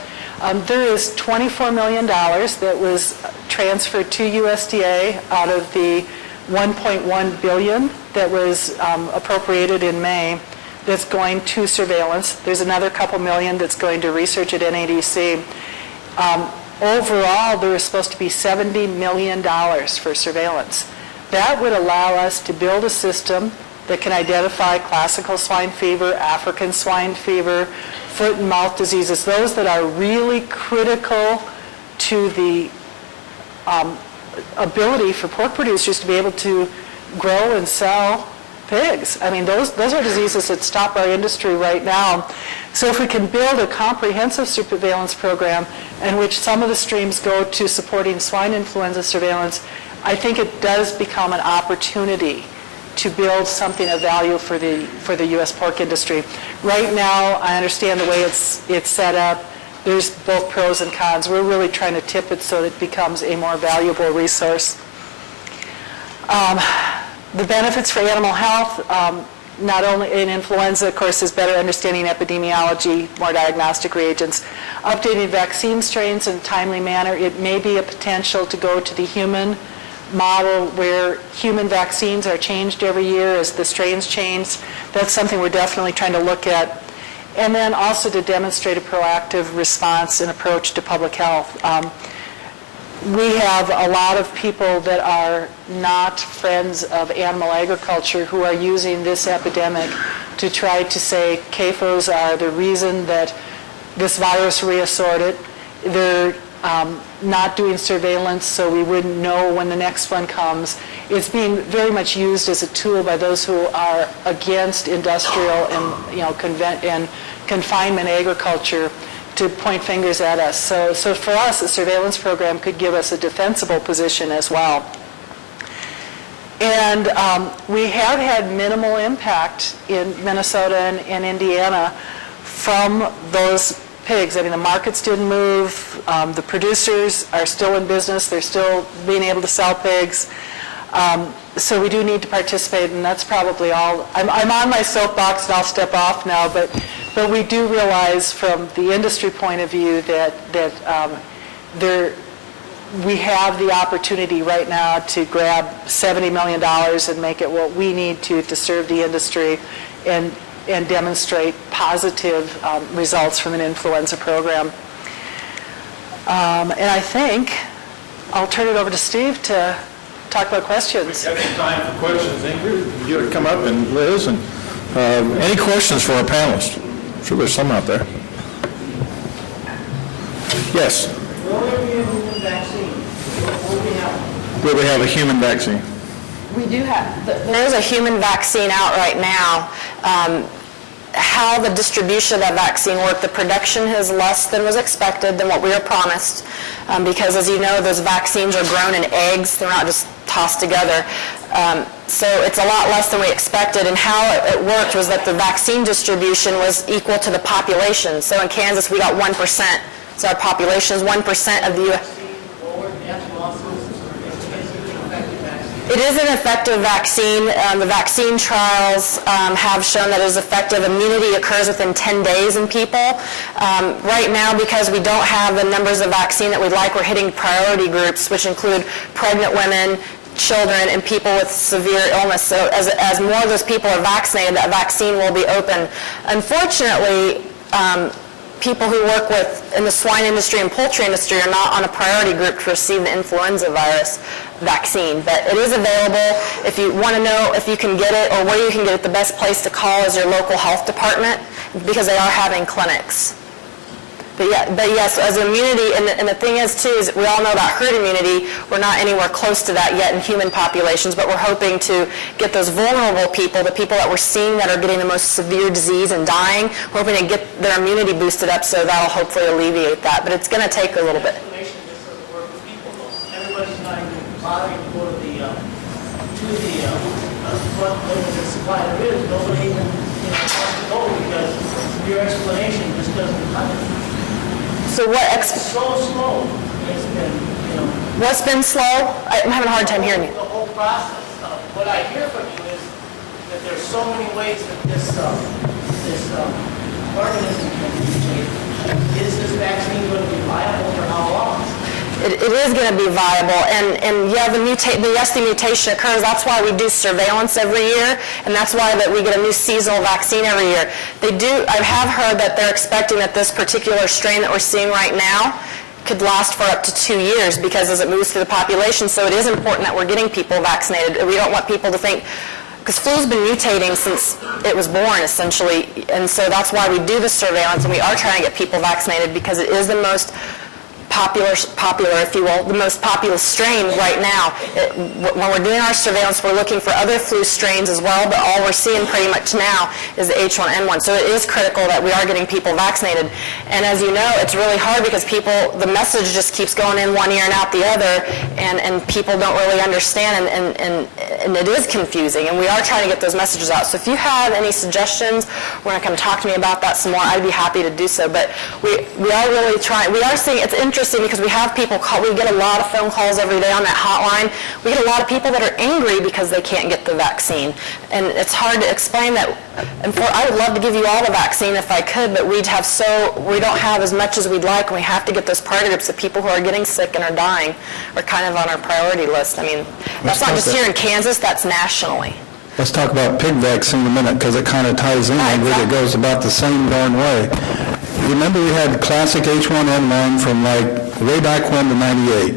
There is $24 million that was transferred to USDA out of the $1.1 billion that was appropriated in May that's going to surveillance. There's another couple million that's going to research at NADC. Overall, there is supposed to be $70 million for surveillance. That would allow us to build a system that can identify classical swine fever, African swine fever, foot and mouth diseases, those that are really critical to the ability for pork producers to be able to grow and sell pigs. I mean, those are diseases that stop our industry right now. So if we can build a comprehensive surveillance program in which some of the streams go to supporting swine influenza surveillance, I think it does become an opportunity to build something of value for the U.S. pork industry. Right now, I understand the way it's set up. There's both pros and cons. We're really trying to tip it so that it becomes a more valuable resource. The benefits for animal health, not only in influenza, of course, is better understanding epidemiology, more diagnostic reagents, updating vaccine strains in a timely manner. It may be a potential to go to the human model where human vaccines are changed every year as the strains change. That's something we're definitely trying to look at. And then also to demonstrate a proactive response and approach to public health. We have a lot of people that are not friends of animal agriculture who are using this epidemic to try to say CAFOs are the reason that this virus reassorted. They're not doing surveillance so we wouldn't know when the next one comes. It's being very much used as a tool by those who are against industrial and confinement agriculture to point fingers at us. So for us, a surveillance program could give us a defensible position as well. And we have had minimal impact in Minnesota and Indiana from those pigs. I mean, the markets didn't move. The producers are still in business. They're still being able to sell pigs. So we do need to participate, and that's probably all. I'm on my soapbox, and I'll step off now, but we do realize from the industry point of view that we have the opportunity right now to grab $70 million and make it what we need to serve the industry and demonstrate positive results from an influenza program. And I think I'll turn it over to Steve to talk about questions. We have some time for questions. Ingrid, you would come up, and Liz, and any questions for our panelists? I'm sure there's some out there. Yes? Will there be a human vaccine? Will we have? Will we have a human vaccine? We do have. There's a human vaccine out right now. How the distribution of that vaccine worked, the production is less than was expected, than what we were promised, because as you know, those vaccines are grown in eggs. They're not just tossed together. So it's a lot less than we expected, and how it worked was that the vaccine distribution was equal to the population. So in Kansas, we got 1%. So our population is 1% of the U.S. It is an effective vaccine. The vaccine trials have shown that it is effective. Immunity occurs within 10 days in people. Right now, because we don't have the numbers of vaccine that we'd like, we're hitting priority groups, which include pregnant women, children, and people with severe illness. So as more of those people are vaccinated, that vaccine will be open. Unfortunately, people who work in the swine industry and poultry industry are not on a priority group to receive the influenza virus vaccine. But it is available. If you want to know if you can get it or where you can get it, the best place to call is your local health department, because they are having clinics. But yes, as immunity, and the thing is too, is we all know about herd immunity. We're not anywhere close to that yet in human populations, but we're hoping to get those vulnerable people, the people that we're seeing that are getting the most severe disease and dying, we're hoping to get their immunity boosted up, so that'll hopefully alleviate that. But it's going to take a little bit. Explanation just doesn't work with people, though. Everybody's not even bothering to go to the front where the supplier is. Nobody even wants to go because your explanation just doesn't cut it. So what? Slow. It's been, What's been slow? I'm having a hard time hearing you. the whole process. What I hear from you is that there's so many ways that this organism can mutate. Is this vaccine going to be viable for how long? It is going to be viable, and yeah, yes, the mutation occurs. That's why we do surveillance every year, and that's why that we get a new seasonal vaccine every year. I have heard that they're expecting that this particular strain that we're seeing right now could last for up to 2 years, because as it moves through the population, so it is important that we're getting people vaccinated. We don't want people to think, because flu's been mutating since it was born, essentially, and so that's why we do the surveillance, and we are trying to get people vaccinated, because it is the most popular, if you will, the most populous strain right now. When we're doing our surveillance, we're looking for other flu strains as well, but all we're seeing pretty much now is the H1N1. So it is critical that we are getting people vaccinated. And as you know, it's really hard because the message just keeps going in one ear and out the other, and people don't really understand, and it is confusing. And we are trying to get those messages out. So if you have any suggestions, want to come talk to me about that some more, I'd be happy to do so. But we are really trying. We are seeing, it's interesting because we have people call, we get a lot of phone calls every day on that hotline. We get a lot of people that are angry because they can't get the vaccine. And it's hard to explain that. And I would love to give you all the vaccine if I could, but we don't have as much as we'd like, and we have to get those priority groups of people who are getting sick and are dying are kind of on our priority list. I mean, that's not just here in Kansas, that's nationally. Let's talk about pig vaccine in a minute, because it kind of ties in with it. Goes about the same darn way. Remember we had classic H1N1 from way back when to 98.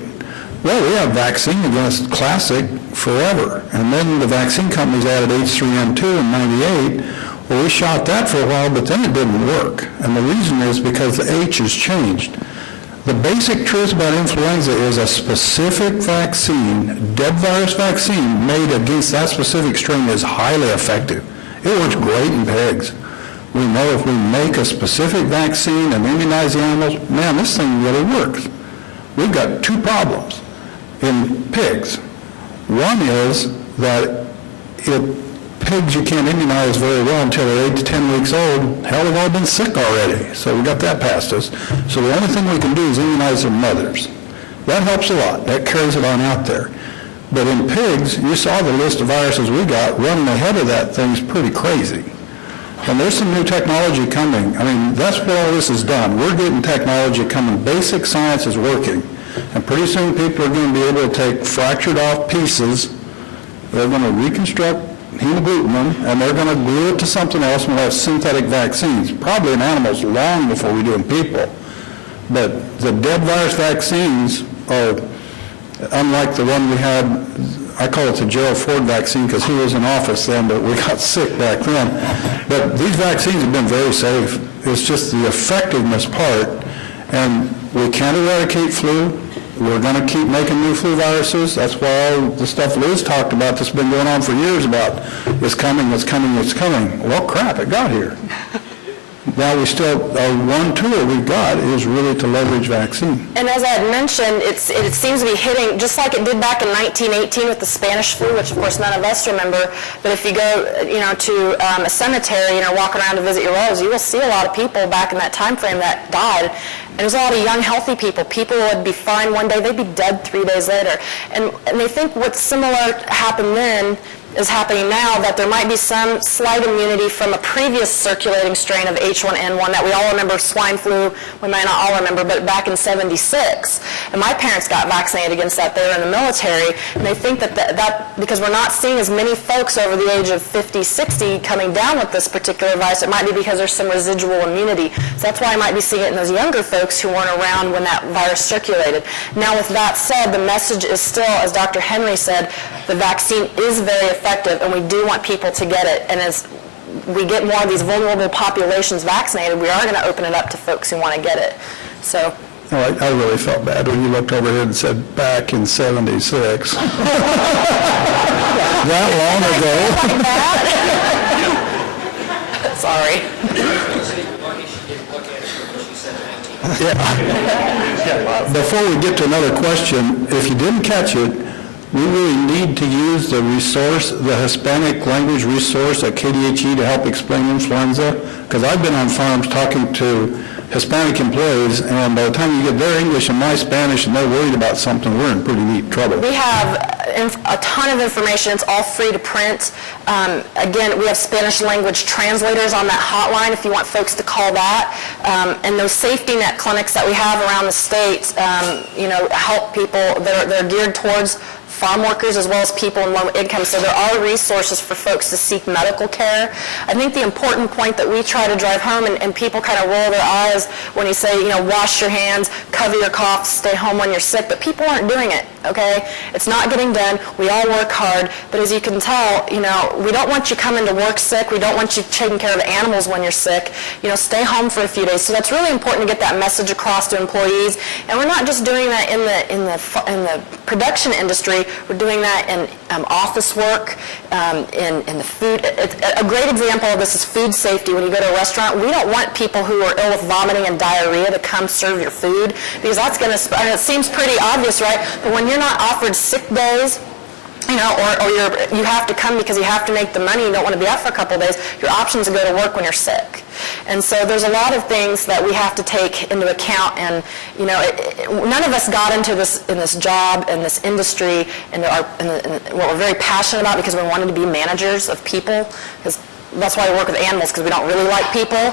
Well, we have vaccine against classic forever. And then the vaccine companies added H3N2 in 98. Well, we shot that for a while, but then it didn't work. And the reason is because the H has changed. The basic truth about influenza is a specific vaccine, dead virus vaccine, made against that specific strain is highly effective. It works great in pigs. We know if we make a specific vaccine and immunize the animals, man, this thing really works. We've got two problems in pigs. One is that pigs you can't immunize very well until they're 8 to 10 weeks old. Hell, they've all been sick already, so we got that past us. So the only thing we can do is immunize their mothers. That helps a lot. That carries it on out there. But in pigs, you saw the list of viruses we got. Running ahead of that thing's pretty crazy. And there's some new technology coming. I mean, that's what all this is done. We're getting technology coming. Basic science is working. And pretty soon people are going to be able to take fractured off pieces. They're going to reconstruct hemagglutinin, and they're going to glue it to something else, and we'll have synthetic vaccines, probably in animals long before we do in people. But the dead virus vaccines are unlike the one we had. I call it the Gerald Ford vaccine because he was in office then, but we got sick back then. But these vaccines have been very safe. It's just the effectiveness part, and we can't eradicate flu. We're going to keep making new flu viruses. That's why all the stuff Liz talked about that's been going on for years about it's coming, it's coming, it's coming. Well, crap, it got here. Now we still, one tool we've got is really to leverage vaccine. And as I had mentioned, it seems to be hitting, just like it did back in 1918 with the Spanish flu, which of course none of us remember, but if you go to a cemetery, walk around to visit your relatives, you will see a lot of people back in that time frame that died. And there's a lot of young, healthy people. People would be fine one day, they'd be dead 3 days later. And they think what's similar happened then is happening now, that there might be some slight immunity from a previous circulating strain of H1N1 that we all remember, swine flu, we might not all remember, but back in '76. And my parents got vaccinated against that. They were in the military, and they think that because we're not seeing as many folks over the age of 50, 60 coming down with this particular virus, it might be because there's some residual immunity. So that's why I might be seeing it in those younger folks who weren't around when that virus circulated. Now, with that said, the message is still, as Dr. Henry said, the vaccine is very effective, and we do want people to get it. And as we get more of these vulnerable populations vaccinated, we are going to open it up to folks who want to get it. So. Well, I really felt bad when you looked over here and said, back in '76. That long ago? Like that? Sorry. Yeah. Before we get to another question, if you didn't catch it, we really need to use the resource, the Hispanic language resource at KDHE to help explain influenza, because I've been on farms talking to Hispanic employees, and by the time you get their English and my Spanish and they're worried about something, we're in pretty deep trouble. We have a ton of information. It's all free to print. Again, we have Spanish language translators on that hotline if you want folks to call that. And those safety net clinics that we have around the state, help people that are geared towards farm workers as well as people in low income. So there are resources for folks to seek medical care. I think the important point that we try to drive home, and people kind of roll their eyes when you say, wash your hands, cover your coughs, stay home when you're sick, but people aren't doing it, okay? It's not getting done. We all work hard, but as you can tell, we don't want you coming to work sick. We don't want you taking care of animals when you're sick. Stay home for a few days. So that's really important to get that message across to employees. And we're not just doing that in the production industry. We're doing that in office work, in the food. A great example of this is food safety. When you go to a restaurant, we don't want people who are ill with vomiting and diarrhea to come serve your food, because that's going to, and it seems pretty obvious, right? But when you're not offered sick days, or you have to come because you have to make the money, you don't want to be out for a couple of days, your option is to go to work when you're sick. And so there's a lot of things that we have to take into account, and none of us got into this job, in this industry, and what we're very passionate about because we wanted to be managers of people, because that's why I work with animals, because we don't really like people,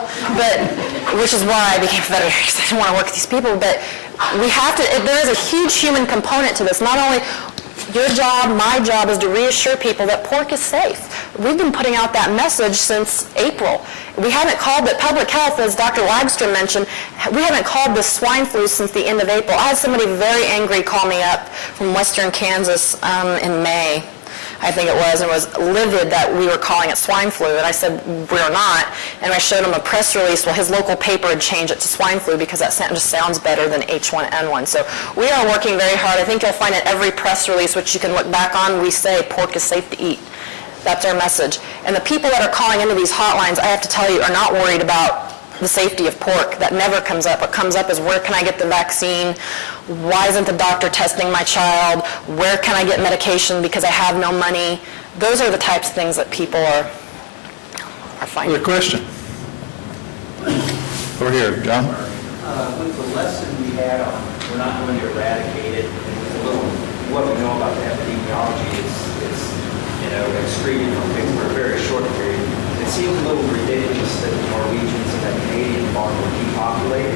which is why I became a veterinarian, because I didn't want to work with these people. But there is a huge human component to this. Not only your job, my job is to reassure people that pork is safe. We've been putting out that message since April. We haven't called it public health, as Dr. Wagstrom mentioned. We haven't called this swine flu since the end of April. I had somebody very angry call me up from western Kansas in May, I think it was, and was livid that we were calling it swine flu. And I said, we're not. And I showed him a press release. Well, his local paper had changed it to swine flu because that just sounds better than H1N1. So we are working very hard. I think you'll find in every press release, which you can look back on, we say pork is safe to eat. That's our message. And the people that are calling into these hotlines, I have to tell you, are not worried about the safety of pork. That never comes up. What comes up is, where can I get the vaccine? Why isn't the doctor testing my child? Where can I get medication because I have no money? Those are the types of things that people are finding. Other question? Over here, John. With the lesson we had on we're not going to eradicate it, and with a little what we know about the epidemiology is extreme things for a very short period. It seems a little ridiculous that the Norwegians and the Canadian farm were depopulated.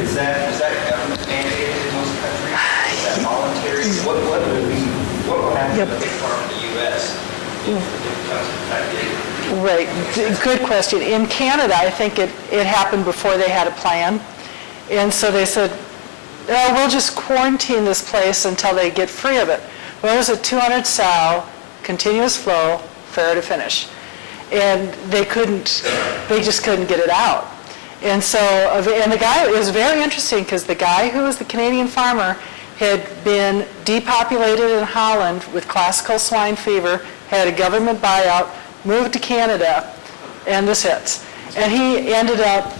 Is that government mandated in most countries? Is that voluntary? What will happen to the farm in the U.S. if it becomes infected? Right. Good question. In Canada, I think it happened before they had a plan. And so they said, we'll just quarantine this place until they get free of it. Well, it was a 200 sow, continuous flow, fair to finish. And they just couldn't get it out. And so, and the guy, it was very interesting because the guy who was the Canadian farmer had been depopulated in Holland with classical swine fever, had a government buyout, moved to Canada, and this hits. And he ended up,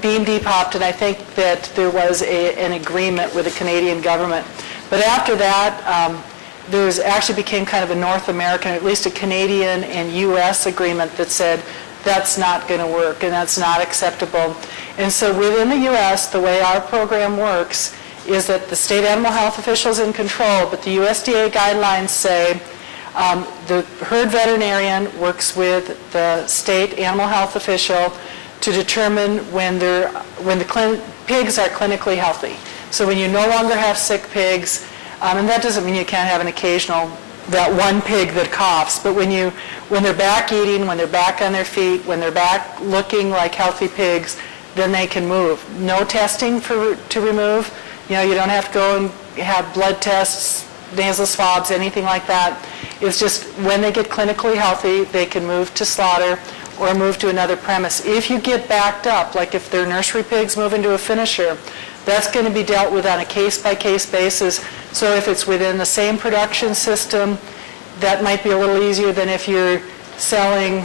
being depopped, and I think that there was an agreement with the Canadian government. But after that, there actually became kind of a North American, at least a Canadian and U.S. agreement that said that's not going to work and that's not acceptable. And so within the U.S., the way our program works is that the state animal health officials in control, but the USDA guidelines say The herd veterinarian works with the state animal health official to determine when the pigs are clinically healthy. So when you no longer have sick pigs, and that doesn't mean you can't have an occasional, that one pig that coughs, but when they're back eating, when they're back on their feet, when they're back looking like healthy pigs, then they can move. No testing to remove. You don't have to go and have blood tests, nasal swabs, anything like that. It's just when they get clinically healthy, they can move to slaughter or move to another premise. If you get backed up, like if they're nursery pigs move into a finisher, that's going to be dealt with on a case-by-case basis. So if it's within the same production system, that might be a little easier than if you're selling,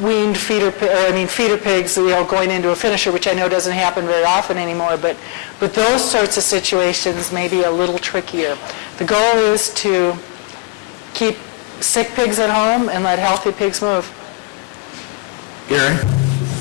weaned feeder pigs, going into a finisher, which I know doesn't happen very often anymore. But those sorts of situations may be a little trickier. The goal is to keep sick pigs at home and let healthy pigs move. Gary?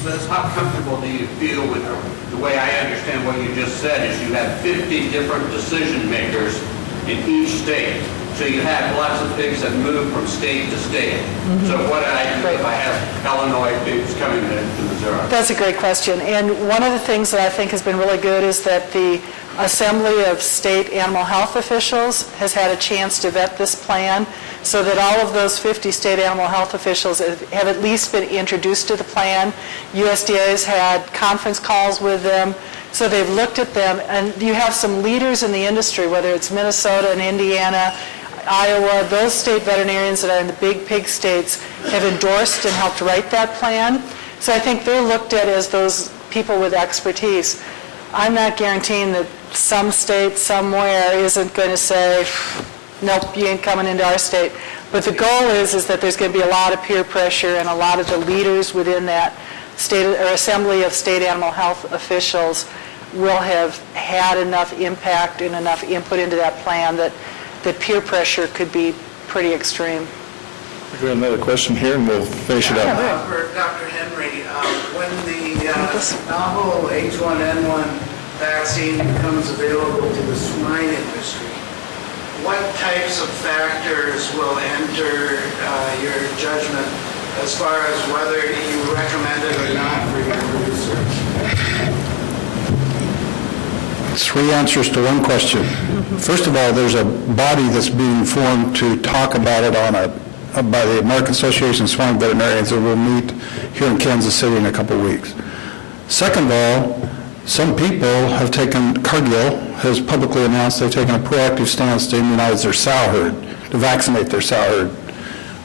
Liz, how comfortable do you feel with the way I understand what you just said is you have 50 different decision makers in each state. So you have lots of pigs that move from state to state. So what do I do if I have Illinois pigs coming to Missouri? That's a great question. And one of the things that I think has been really good is that the Assembly of State Animal Health Officials has had a chance to vet this plan so that all of those 50 state animal health officials have at least been introduced to the plan. USDA has had conference calls with them. So they've looked at them, and you have some leaders in the industry, whether it's Minnesota and Indiana, Iowa, those state veterinarians that are in the big pig states have endorsed and helped write that plan. So I think they're looked at as those people with expertise. I'm not guaranteeing that some state somewhere isn't going to say, nope, you ain't coming into our state. But the goal is that there's going to be a lot of peer pressure, and a lot of the leaders within that state or Assembly of State Animal Health Officials will have had enough impact and enough input into that plan that peer pressure could be pretty extreme. We've got another question here, and we'll finish it up. For Dr. Henry, when the novel H1N1 vaccine becomes available to the swine industry, what types of factors will enter your judgment as far as whether you recommend it or not for your research? Three answers to one question. First of all, there's a body that's being formed to talk about it by the American Association of Swine Veterinarians that will meet here in Kansas City in a couple of weeks. Second of all, some people have taken, Cargill has publicly announced they've taken a proactive stance to immunize their sow herd, to vaccinate their sow herd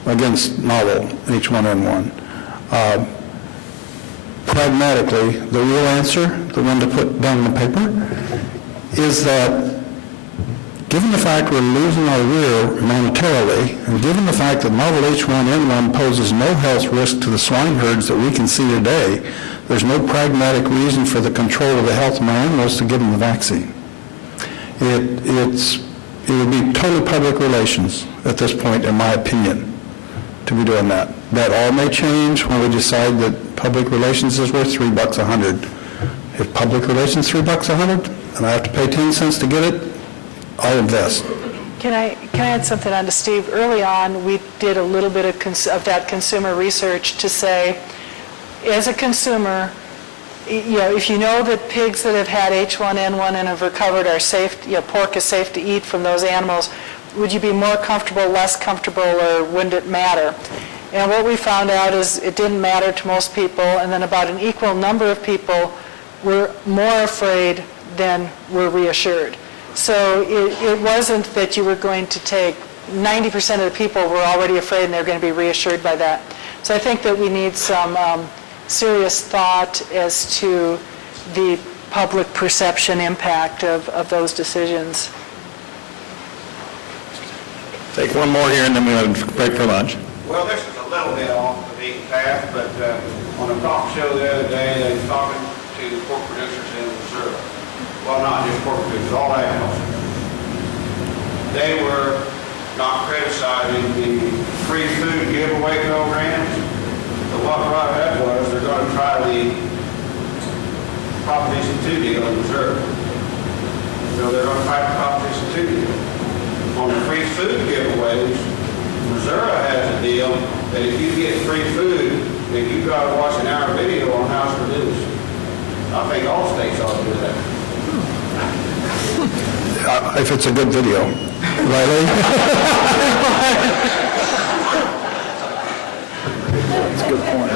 against novel H1N1. Pragmatically, the real answer, the one to put down on the paper, is that given the fact we're losing our rear monetarily, and given the fact that novel H1N1 poses no health risk to the swine herds that we can see today, there's no pragmatic reason for the control of the health of my animals to give them the vaccine. It would be totally public relations at this point, in my opinion, to be doing that. That all may change when we decide that public relations is worth $3 a hundred. If public relations $3 a hundred, and I have to pay 10 cents to get it, I'll invest. Can I add something on to Steve? Early on, we did a little bit of that consumer research to say, as a consumer, if you know that pigs that have had H1N1 and have recovered are safe, pork is safe to eat from those animals, would you be more comfortable, less comfortable, or wouldn't it matter? And what we found out is it didn't matter to most people, and then about an equal number of people were more afraid than were reassured. So it wasn't that you were going to take 90% of the people were already afraid and they're going to be reassured by that. So I think that we need some serious thought as to the public perception impact of those decisions. Take one more here, and then we'll break for lunch. Well, this is a little bit off the beaten path, but on a talk show the other day, they were talking to pork producers in Missouri. Well, not just pork producers, all animals. They were not criticizing the free food giveaway programs, but what brought that was they're going to try the Proposition 2 deal in Missouri. So they're going to fight the Proposition 2 deal. On the free food giveaways, that if you get free food, then you've got to watch an hour video on House News. I think all states ought to do that. If it's a good video. Riley? That's a good point.